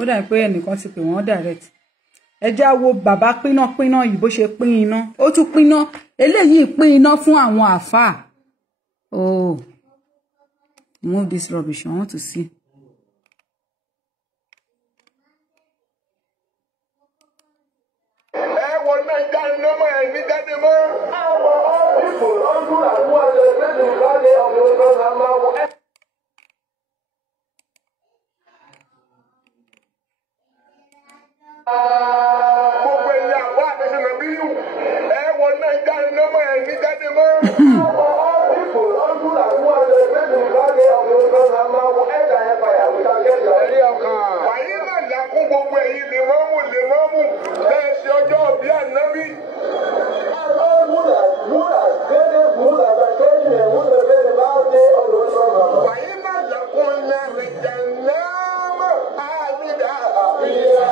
Ó dà pé ẹnìkan ti pè wọ́n direct. Ẹ já wo bàbá píná yìí bó ṣe pín iná ó tún píná eléyìí pín iná fún àwọn àfáà. Oh, move this rubbish I want to see. Gbogbo ẹ̀yà àbọ̀ àtẹ̀sẹ̀nà bí yù ẹ wọ náà jáde lọ́mọ ẹ̀ ní jáde mọ́. Wàyí náà dàkún gbogbo ẹ̀yin lè mọ́mù bẹ́ẹ̀ ṣe ọjọ́ bí ànábì. Wàyí náà dàkún lẹ́rìí jẹ̀ náà mọ́ àbídà àbíyá.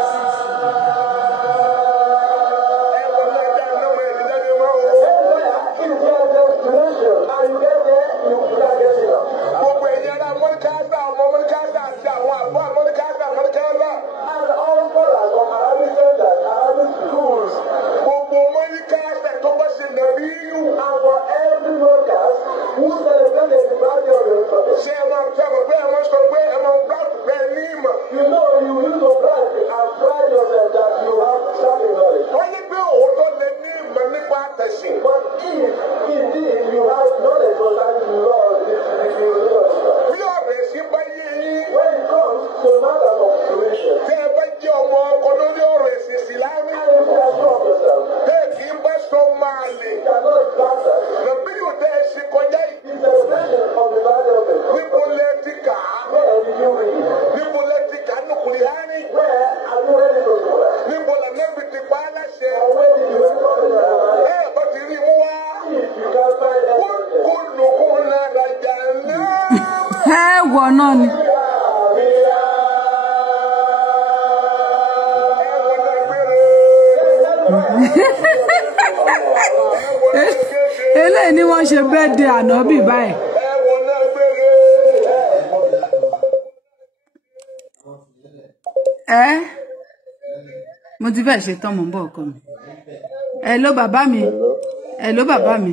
ṣe birthday Ànábì báyìí. Mo ti fẹ́ ṣe tán mo ń bọ̀ ọkọ mi. Hello bàbá mi. Hello bàbá mi.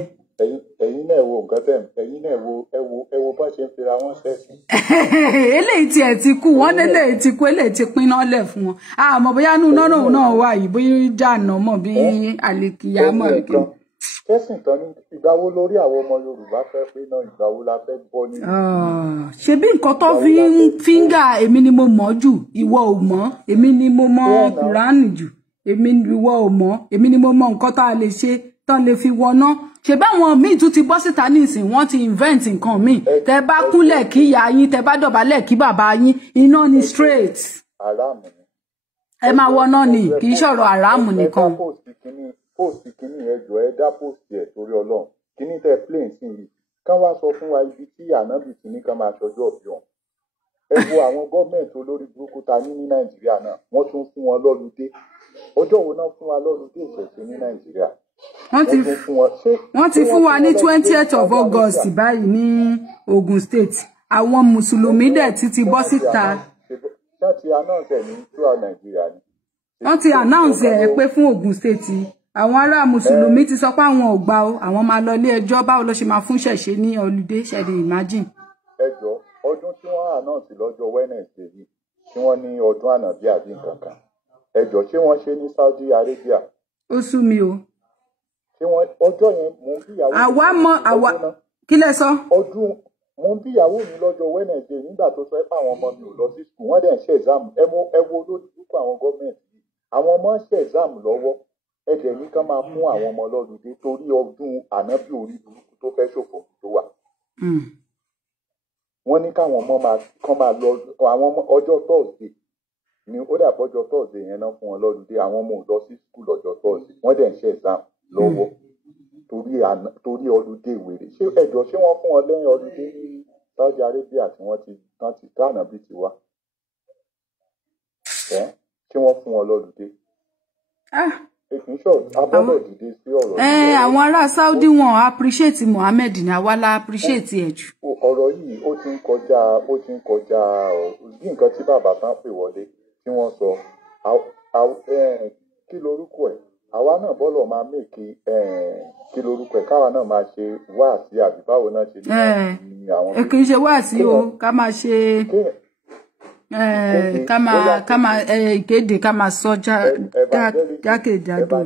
Ẹ̀yin náà wo nǹkan tẹ̀ ẹ̀yin náà wo bá ṣe ń fira wọn sẹ́sìn. Eléyìí tí ẹ̀ ti kú wọ́n eléyìí ti kú eléyìí ti pín náà lẹ̀ fún wọn. Àmọ́ bóyá nínú náà wà yìí bóyá jàǹnà mọ̀ bí àlèkìyà mọ̀ kí. Kẹ́sìn tán ní ìgbàwo lórí àwọn ọmọ Yorùbá fẹ́ pé náà ìgbàwo la fẹ́ gbọ́ ní. Ṣebí nǹkan tó fi ń fíńgà èmi ni mo mọ̀ jù ìwọ ò mọ̀ èmi ni mo mọ̀ Kùránì jù èmi ìwọ ò mọ̀ èmi ni mo mọ̀ nǹkan tá a lè ṣe tán lè fi wọná. Ṣé báwọn míì tún ti bọ́ síta nísìn wọ́n ti invent nǹkan míì tẹ́ bá kúnlẹ̀ kí ìyá yín tẹ́ bá dọ̀bálẹ̀ kí bàbá yín iná ni straight. Ẹ máa wọná ni kì í ṣọ̀rọ̀ àràmù nìkan. Post kìíní ẹjọ́ ẹ dá post ẹ̀ torí Ọlọ́run kìíní tẹ plane sí yìí kán wá sọ fún wa ibi tí Ànábì ti ní ká máa ṣọjọ́ òbí wọn. Ẹ wo àwọn gọ́ọ̀mẹ̀ntì olórí burúkú ta ní Nàìjíríà náà wọ́n tún fún wọn lọ́lùdé ọjọ́ wo náà fún wa lọ́lùdé ìṣẹ̀ṣẹ̀ ní Nàìjíríà. Wọ́n ti fún wa ní 20th of August báyìí ní Ogun State àwọn mùsùlùmí dẹ̀ ti bọ́ síta. Wọ́n ti announce ẹ̀ ní throughout Nàìjíríà ni. Wọ́n ti announce ẹ̀ pé fún Ogun State àwọn ará mùsùlùmí ti sọ pé àwọn ò gbà o àwọn máa lọ ilé ẹjọ́ báwo ló ṣe máa fún ṣẹ̀ṣẹ̀ ní ọlùdé ṣẹ̀dẹ̀ imagine. Ẹjọ́ ọdún tí wọ́n announce lọ́jọ́ Wednesday yìí tí wọ́n ní ọdún ànàbí àbí nǹkan kan ẹjọ́ ṣé wọ́n ṣe ní Saudi Arabia. Ó sú mi o. Ṣé wọ́n ọjọ́ yẹn mò ń bíyàwó. àwa kí lẹ sọ. Ọdún mò ń bíyàwó mi lọ́jọ́ Wednesday nígbà tó sọ pé àwọn ọmọ mi ò lọ sí school wọ́n dẹ̀ ń ṣe exam ẹ wo lórí púpọ̀ àwọn gọ́ọ̀mẹ̀ntì yìí àwọn ọmọ ń ṣe exam lọ́wọ́ ẹ̀jẹ̀ ní ká máa fún àwọn ọmọ lọ́lùdé torí ọdún ànábì orí burúkú tó fẹ́ ṣòfò tó wà. Wọ́n ní káwọn ọmọ máa lọ àwọn ọmọ ọjọ́ Thursday ni ó dà bọ́jọ́ Thursday yẹn náà fún wọn lọ́lùdé àwọn ọmọ ò lọ sí school lọ́jọ́ Thursday wọ́n dẹ̀ ń ṣe exam lọ́wọ́ torí ọlùdé wèrè ṣé ẹ̀jọ̀ ṣé wọ́n fún wọn lẹ́yìn ọlùdé ní Saudi Arabia tí wọ́n ti tánà bí ti wá ṣé wọ́n fún wọn lọ́lùdé. Àwọn ará Saudi wọn appreciate Mohammed ní àwa la appreciate ẹ jù. Ọ̀rọ̀ yìí ó ti ń kọjá bí nǹkan tí bàbá tán pè wọlé tí wọ́n sọ kí lorúkọ ẹ̀ àwa náà bọ́lọ̀ máa mèkì kí lorúkọ ẹ̀ káwa náà máa ṣe wáàsí àbí báwo náà ṣe ní àwọn. Kì í ṣe wáàsí o ká máa ṣe ká máa ìkéde ká máa sọ jákèjádò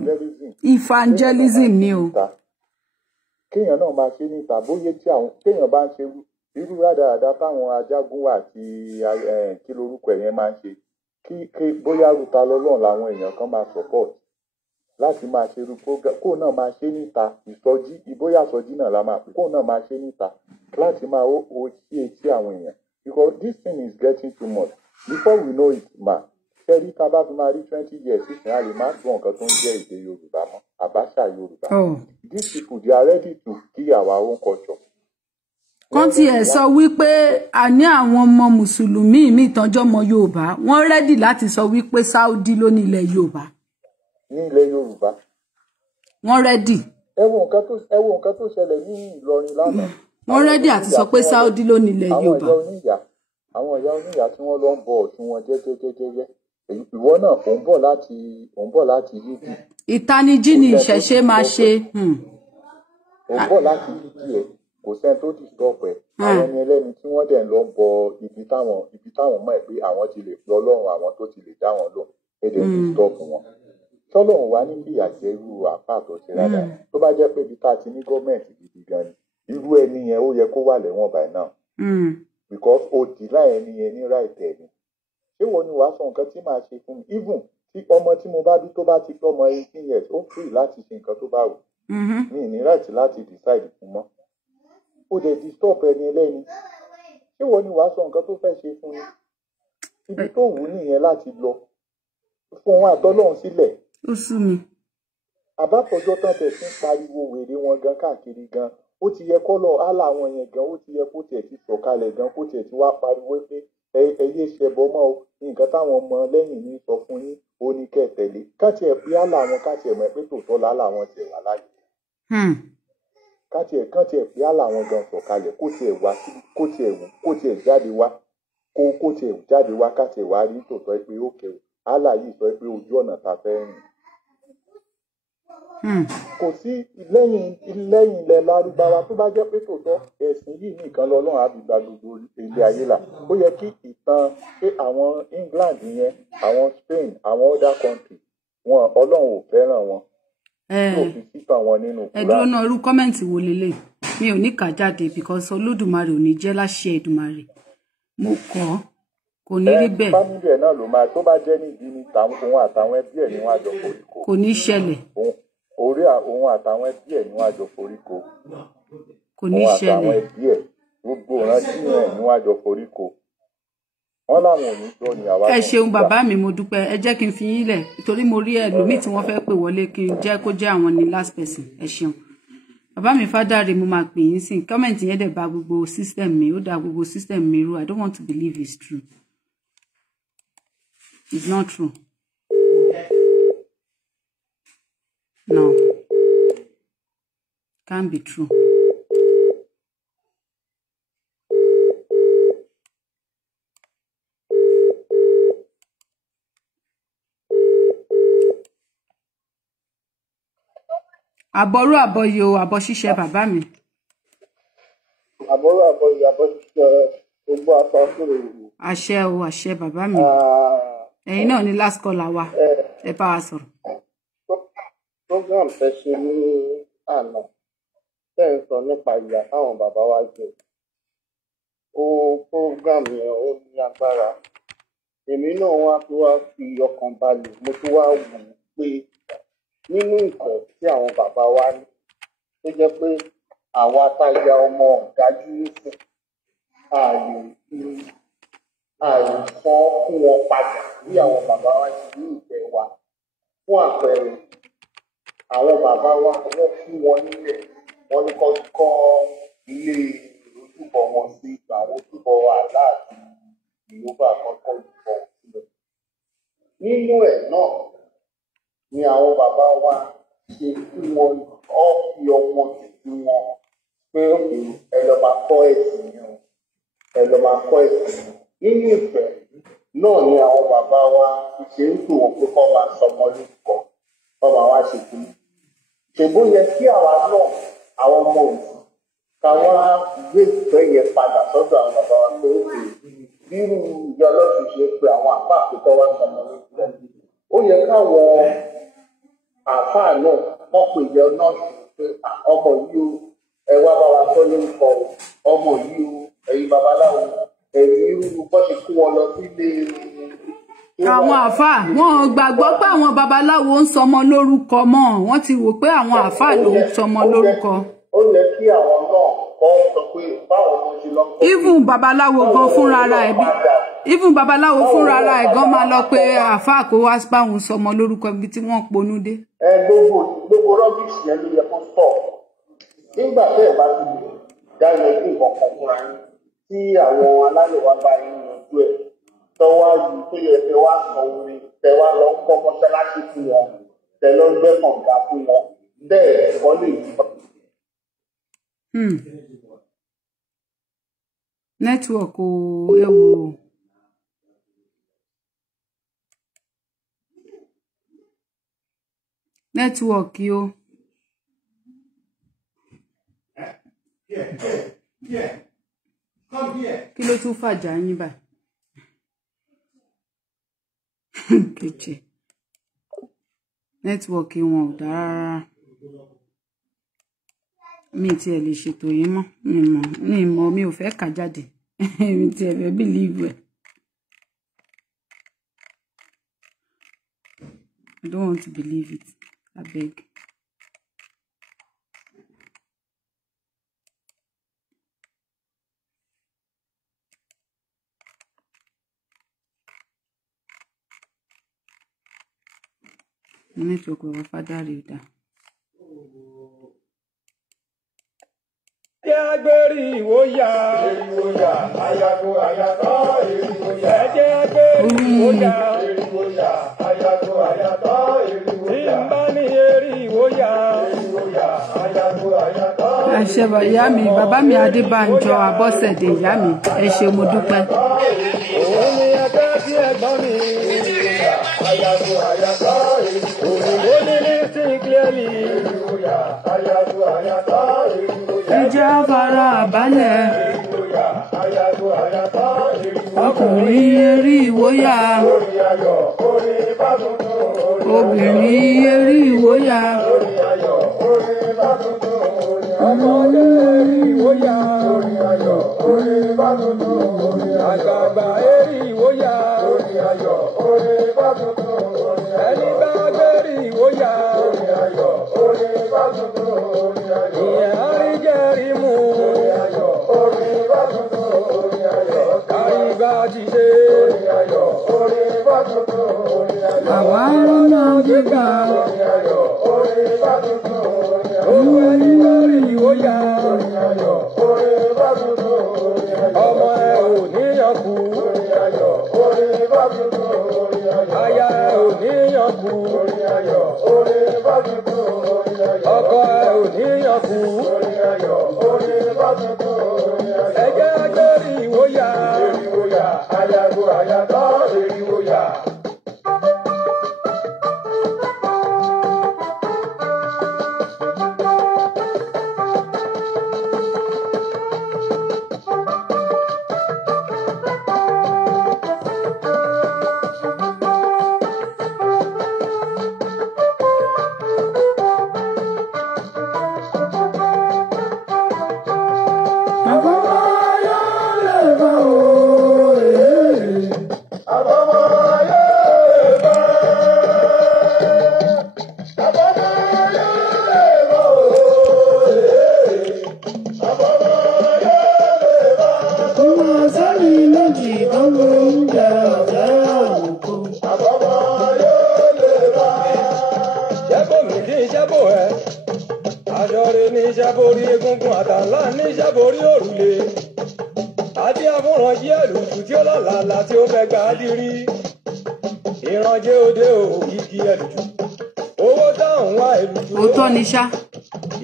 evangelism ni o. Kéèyàn náà máa ṣe níta bóyá tí àwọn kéèyàn bá ń ṣe irú rádaràda táwọn ajagun àti kí lorúkọ ẹ̀ yẹn máa ń ṣe kí bóyá ruta lọ́lọ́run làwọn èèyàn kan máa support láti máa ṣe irú program kó náà máa ṣe níta ìsọjí ìbóyá ìsọjí náà la máa pè kó náà máa ṣe níta láti máa ó sí etí àwọn èèyàn. Because this thing is getting too much. Before we know it, ṣẹ́rí tá a bá fi máa rí 20 years sísìn a lè má gbọ́ nǹkan tó ń jẹ́ èdè Yorùbá mọ́ àbáṣà Yorùbá. These people they are ready to kill our own culture. Kán tiẹ̀ sọ wípé a ní àwọn ọmọ mùsùlùmí míì tọ́jọ́ ọmọ Yorùbá wọ́n rẹ́dì láti sọ wípé Saudi ló ní ilẹ̀ Yorùbá. Ní ilẹ̀ Yorùbá. Wọ́n rẹ́dì. Ẹ wo nǹkan tó ṣẹlẹ̀ ní Ìlọrin lánàá. Wọ́n rẹ́dì àti sọ pé Saudi ló ní ilẹ̀ Yorùbá. Àwọn ìyá oníyà tí wọ́n lọ ń bọ ọ̀tún wọn jẹ́jẹ́jẹ́jẹ́ ìwọ náà ò ń bọ̀ láti yídì. Ìtanijí ni ìṣẹ̀ṣe máa ṣe. Ò ń bọ̀ láti yídì ẹ̀ kò sẹ́ni tó disturb ẹ̀ àwọn ẹni ẹlẹ́ni tí wọ́n dẹ̀ ń lọ bọ ibi táwọn mọ̀ ẹ́ pé àwọn ti lè fi Ọlọ́run àwọn tó ti lè dá wọn lò èdè disturb wọn. Tọ́lọ́run wá ní ìyà jẹ́ irú àpá àtọ̀ṣe rárá tó bá jẹ́ pé ibi tá a ti ní gọ́ọ̀mẹ̀ntì gidi gan ni irú ẹni yẹn ó yẹ kó wà lẹ́wọ̀n by now. Because o deny ẹni yẹn ní right ẹ̀ ni. Ṣé wọ́n ní wàá sọ nǹkan tí màá ṣe fún mi even tí ọmọ tí mo bá bí tó bá ti pé ọmọ 18 years ó free láti ṣe nǹkan tó bá wù. Mi ní right láti decide fún mọ́. Ó dẹ̀ disturb ẹni ẹlẹ́ni. Ṣé wọ́n ní wàá sọ nǹkan tó fẹ́ ṣe fún mi? Ibi tó wù nìyẹn láti lọ. Fún wọn àtọ́lọ́run sílẹ̀. Ó sú mi. Àbáfọjọ́ tán tẹ̀ sí pariwo wèrè wọn gan káàkiri gan. Ó ti yẹ kọ́ lọ hálà wọn yẹn gan ó ti yẹ kó tiẹ̀ ti sọ̀kalẹ̀ gan kó tiẹ̀ ti wá pariwo pé ẹyẹ ṣẹbọ mọ́ o nǹkan táwọn ọmọ lẹ́yìn ní sọ fún yín ó ní kẹ́ tẹ̀lé ká tiẹ̀ bí hálà wọn ká tiẹ̀ mọ̀ pé tòótọ́ lálà wọn tiẹ̀ wà láyé. káti ẹ̀ pé àlà àwọn gan sọ̀kalẹ̀ kó tiẹ̀ wá sí kó tiẹ̀ jáde wá kó tiẹ̀ jáde wá káti ẹ̀ wá rí tòótọ́ pé ó kẹ̀wò àlà yìí sọ pé ojú ọ̀nà ta fẹ́ rìn. Kò sí lẹ́yìn ilẹ̀ lárúbáwá tó bá jẹ́ pé tòótọ́ ẹ̀sìn yìí nìkan lọ́lọ́run á fi gba gbogbo ilé ayé là. Ó yẹ kí ìtàn pé àwọn England yẹn àwọn Spain àwọn other country wọn Ọlọ́run ò fẹ́ràn wọn. Ẹ̀dùn náà irú kọ́mẹ̀ntì wo lélẹ̀ mi ò ní kà jáde because Olódùmarè ò ní jẹ́ láṣẹ Èdùmarè mo kọ́ kò ní rí bẹ́ẹ̀. Fámìlì ẹ̀ náà ló máa tó bá jẹ́ nídìí ní òun àtàwọn ẹbí ẹ̀ ní wọ́n á jọ foríko. Kò ní ṣẹlẹ̀. Orí òun àtàwọn ẹbí ẹ̀ ní wọ́n á jọ foríko. Kò ní ṣẹlẹ̀. Òun àtàwọn ẹbí ẹ̀ gbogbo ìrántí ẹ̀ ní wọ́n á jọ foríko. Wọ́n láwọn ò ní gbọ́ ni àwa. Ẹ ṣeun bàbá mi mo dúpẹ́ ẹ jẹ́ kí n fi yín lẹ̀ torí mo rí ẹlòmíì tí wọ́n fẹ́ pè wọlé kí n jẹ́ kó jẹ́ àwọn ní last person ẹ ṣeun. Bàbá mi Fádàrè mo máa pè yín sí comment yẹn dẹ̀ bà gbogbo system mi ó dà gbogbo system mi rú. I don't want to believe it's true. It's not true. No. Can't be true. Àbọ̀rú àbọ̀yè o àbọ̀ ṣíṣe bàbá mi. Àbọ̀rú àbọ̀yè àbọ̀ ṣíṣe gbogbo aṣọ àkúrò yìí. Àṣẹ o àṣẹ bàbá mi. Ẹ̀yin náà ni last caller wa ẹ bá wa sọ̀rọ̀. Program fẹ́ ṣe ní àná tẹ́ ń sọ nípa ìyà táwọn bàbá wa jẹ. Program yẹn ó ní agbára. Èmi náà wá tó wá fi ọkàn balẹ̀ mo tó wá wù ú pé nínú ìfẹ́ tí àwọn bàbá wa ní tó jẹ́ pé àwa táyà ọmọ ọ̀dájú nísìn ààyè san fún wọn padà bí àwọn bàbá wa ti ní ìfẹ́ wa. Fún àpẹẹrẹ àwọn bàbá wa wọ́n fún wọn nílẹ̀ wọ́n ní kọ́ ilé ojúbọ wọn sí àwọn ojúbọ àlá àti ìyóbá àkọ́kọ́ ojúbọ sílẹ̀. Nínú ẹ̀ náà ni àwọn bàbá wa ṣe fún wọn ọ́ fi ọmọ tuntun wọn pé ẹ lọ máa kọ́ ẹ̀sìn yẹn ẹ lọ máa kọ́ ẹ̀sìn yẹn. Nínú ìfẹ́ náà ni àwọn bàbá wa ṣe ń tò wọ́n pé kọ́ máa sọmọ lórúkọ kọ́ máa wá ṣe kú. Ṣèbó yẹ kí àwa náà àwọn ọmọ òsì ká wá gbé ìfẹ́ yẹn padà sọ́dọ̀ àwọn bàbá wa pé ó kè bírú ìjọ ọlọ́sùn ṣe pé àwọn àpá àpékọ́ wá sọmọ lórúkọ. Ó yẹ káwọn àáfàá náà wọ́n pè jẹ́ náà pé ọmọ yìí o ẹ wá bá wa sọ lórúkọ ọmọ yìí o ẹ̀yin babaláwo ẹ̀yin irú bọ́ ṣe kó wọn lọ sílé. Àwọn àáfàá wọn gbàgbọ́ pé àwọn babaláwo ń sọmọ lórúkọ mọ́ wọ́n ti wò pé àwọn àáfàá ló ń sọmọ lórúkọ. Ó yẹ kí àwọn náà kọ́ sọ pé báwọn ọmọ ṣe lọ kọ́. Even babaláwo gan fúnra ẹ̀ bí even babaláwo fúnra ẹ̀ gan máa lọ pé àáfàá kó wá báwọn sọmọ lórúkọ ibi tí wọ́n ponú dé. Gbogbo rọ́bìsì yẹn ló yẹ kó sọ nígbà tẹ́ ẹ̀ bá ti dá yanjú ìkọ̀kan fúnra yín tí àwọn alálẹ̀ wa bá yín yanjú ẹ̀ tọ́wájú tó yẹ fẹ́ wá sọ orin tẹ wá lọ ń kọ́ mọ́ṣáláṣí fún wọn tẹ lọ ń gbẹ́ kànga fún wọn bẹ́ẹ̀ ẹ̀kọ́ lè yí. Nẹ́tíwọ̀kì ewu. Nẹ́tíwọ̀kì o. Kí ló tún fàjà yín báyìí? Kejì. Nẹ́tíwọ̀kì wọn ò dára rárá. Mi ti ẹ̀ lè ṣètò yín mọ́. Mi ò fẹ́ kà jáde. Mi ti ẹ̀ fẹ́ believe ẹ̀. I don't want to believe it. I beg. Network wa Fádàrè dá. Agbérí ìwòyà, ayago ayatọ̀, ìwòyà. Ẹ̀jẹ̀ agbérí ìwòyà, ayago ayatọ̀, ìwòyà. Ìmbá ní eri ìwòyà, ayago ayatọ̀. ṣẹba ìyá mi bàbá mi Adébánjọ Abọ́sẹ̀dé ìyá mi ẹ ṣé mo dúpẹ́. Òun ni ẹgbẹ́ tí ẹ̀gbọ́n mi àyàtọ̀ àyàtọ̀ òyìnbó ní lísìn clearly àyàtọ̀ àyàtọ̀ ìjà fara balẹ̀ ọkùnrin erí ìwóyà obìnrin erí ìwóyà ọmọdé erí ìwóyà àgbààgbà erí ìwóyà ẹni bá gbérí ìwóyà ìyẹn àríjẹ́rí mú kárígbá jíde àwa ọ̀nà gbígbà owó ẹni lórí ìwóyà ọmọ ẹ ò níyànkú aya ẹ ò níyànkú ọkọ ẹ ò níyànkú ẹjẹ agbérí ìwóyà àyàtọ̀ àyàtọ̀ ìwóyà.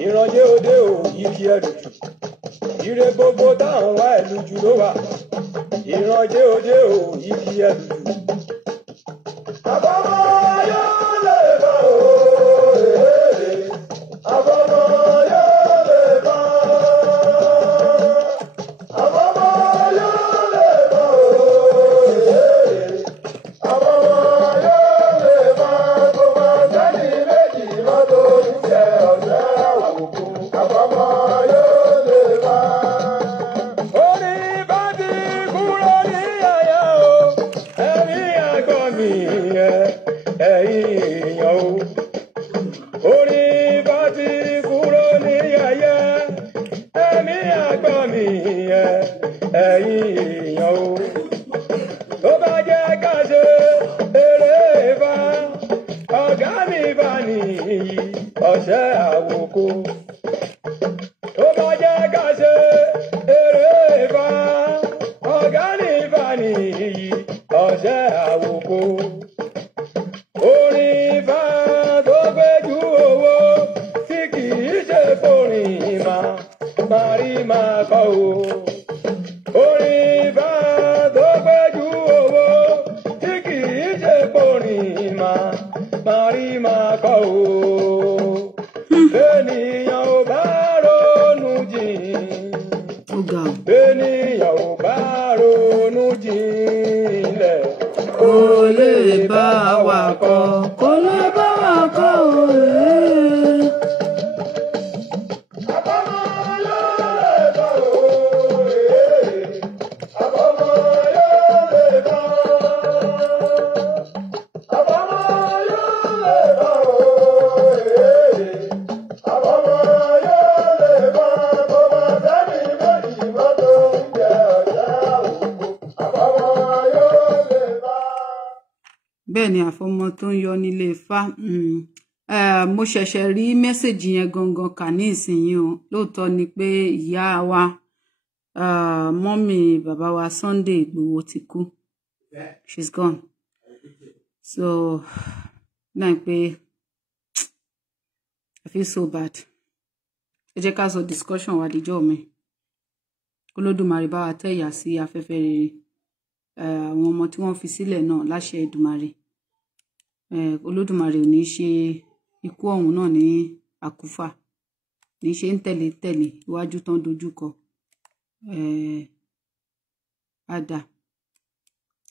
ìrànjẹ́ òde ò igi ẹ̀dùjù ire gbogbo táwọn wá ẹ̀lùjù ló wà ìrànjẹ́ òde ò igi ẹ̀dùjù. àbámọ̀ yóò lè bá òòrè àbámọ̀ yóò lè bá àbámọ̀ yóò lè bá òòrè àbámọ̀ yóò lè bá kó máa sẹ́ni méjì lọ́dọ̀ oníṣẹ́ ọ̀sẹ̀ àwòkù àbámọ̀ yóò lè bá. orí bá ti kúrò ní àyà o ẹ̀rí àgbọ̀n mi ẹ̀yìn èèyàn o. orí bá ti kúrò ní àyà ẹ̀mí àgbọ̀n mi ẹ̀yìn èèyàn o. tó bá jẹ́ ká ṣe eré bá ọ̀gá mi bá nìyí ọ̀sẹ̀ àwòkù. tó bá jẹ́ ká ṣe eré bá ọ̀gá mi bá nìyí ọ̀sẹ̀ àwòkù. orin bá tó gbẹ́jú owó tí kì í ṣe forin máa rí máa kọ́ o. orin bá tó gbẹ́jú owó tí kì í ṣe forin máa rí máa kọ́ o. Bẹ́ẹ̀nìyàn ò bá ronú jìn. Bẹ́ẹ̀nìyàn ò bá ronú jinlẹ̀. Kò lè bá wa kọ́, kò lè bá wa kọ́ òye. Bẹ́ẹ̀ ni àfọmọ tó ń yọ nílé Ifá. Mo ṣẹ̀ṣẹ̀ rí mẹ́sẹ̀jì yẹn gangan kà ní ìsinyìí o. Lóòótọ́ ni pé ìyá wa mọ́mì bàbá wa Sunday Ìgbòho ti kú. She's gone. So náà pé I feel so bad. ẹ jẹ́ ká sọ discussion wa díjọ́ mi Olódùmarè bá wa tẹ́ ìyà sí afẹ́fẹ́ rere àwọn ọmọ tí wọ́n fi sílẹ̀ náà láṣẹ Èdùmarè Olódùmarè ò ní ṣe ikú ọ̀hún náà ní àkúfà ní ṣe ń tẹ̀lé iwájú tán dojúkọ àdá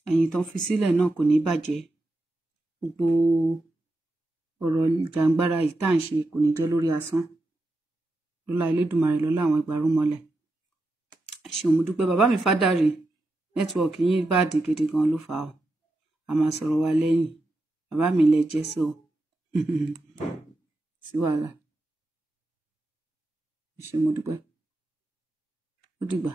ẹ̀yìn tán fi sílẹ̀ náà kò ní bàjẹ́ gbogbo ọ̀rọ̀ jàǹgbára yìí tá à ń ṣe kò ní jẹ́ lórí asán lọ́lá Elédùmarè lọ́lá àwọn ìgbàrúmọlẹ̀ ṣeun mo dúpẹ́ bàbá mi Fádàrè nẹ́tíwọ̀kì yín bá dì gidi gan ló fà á a máa sọ̀rọ̀ wa lẹ́yìn bàbá mi lẹ jẹ́ so sí wàhálà ṣeun mo dúpẹ́ ó dìgbà.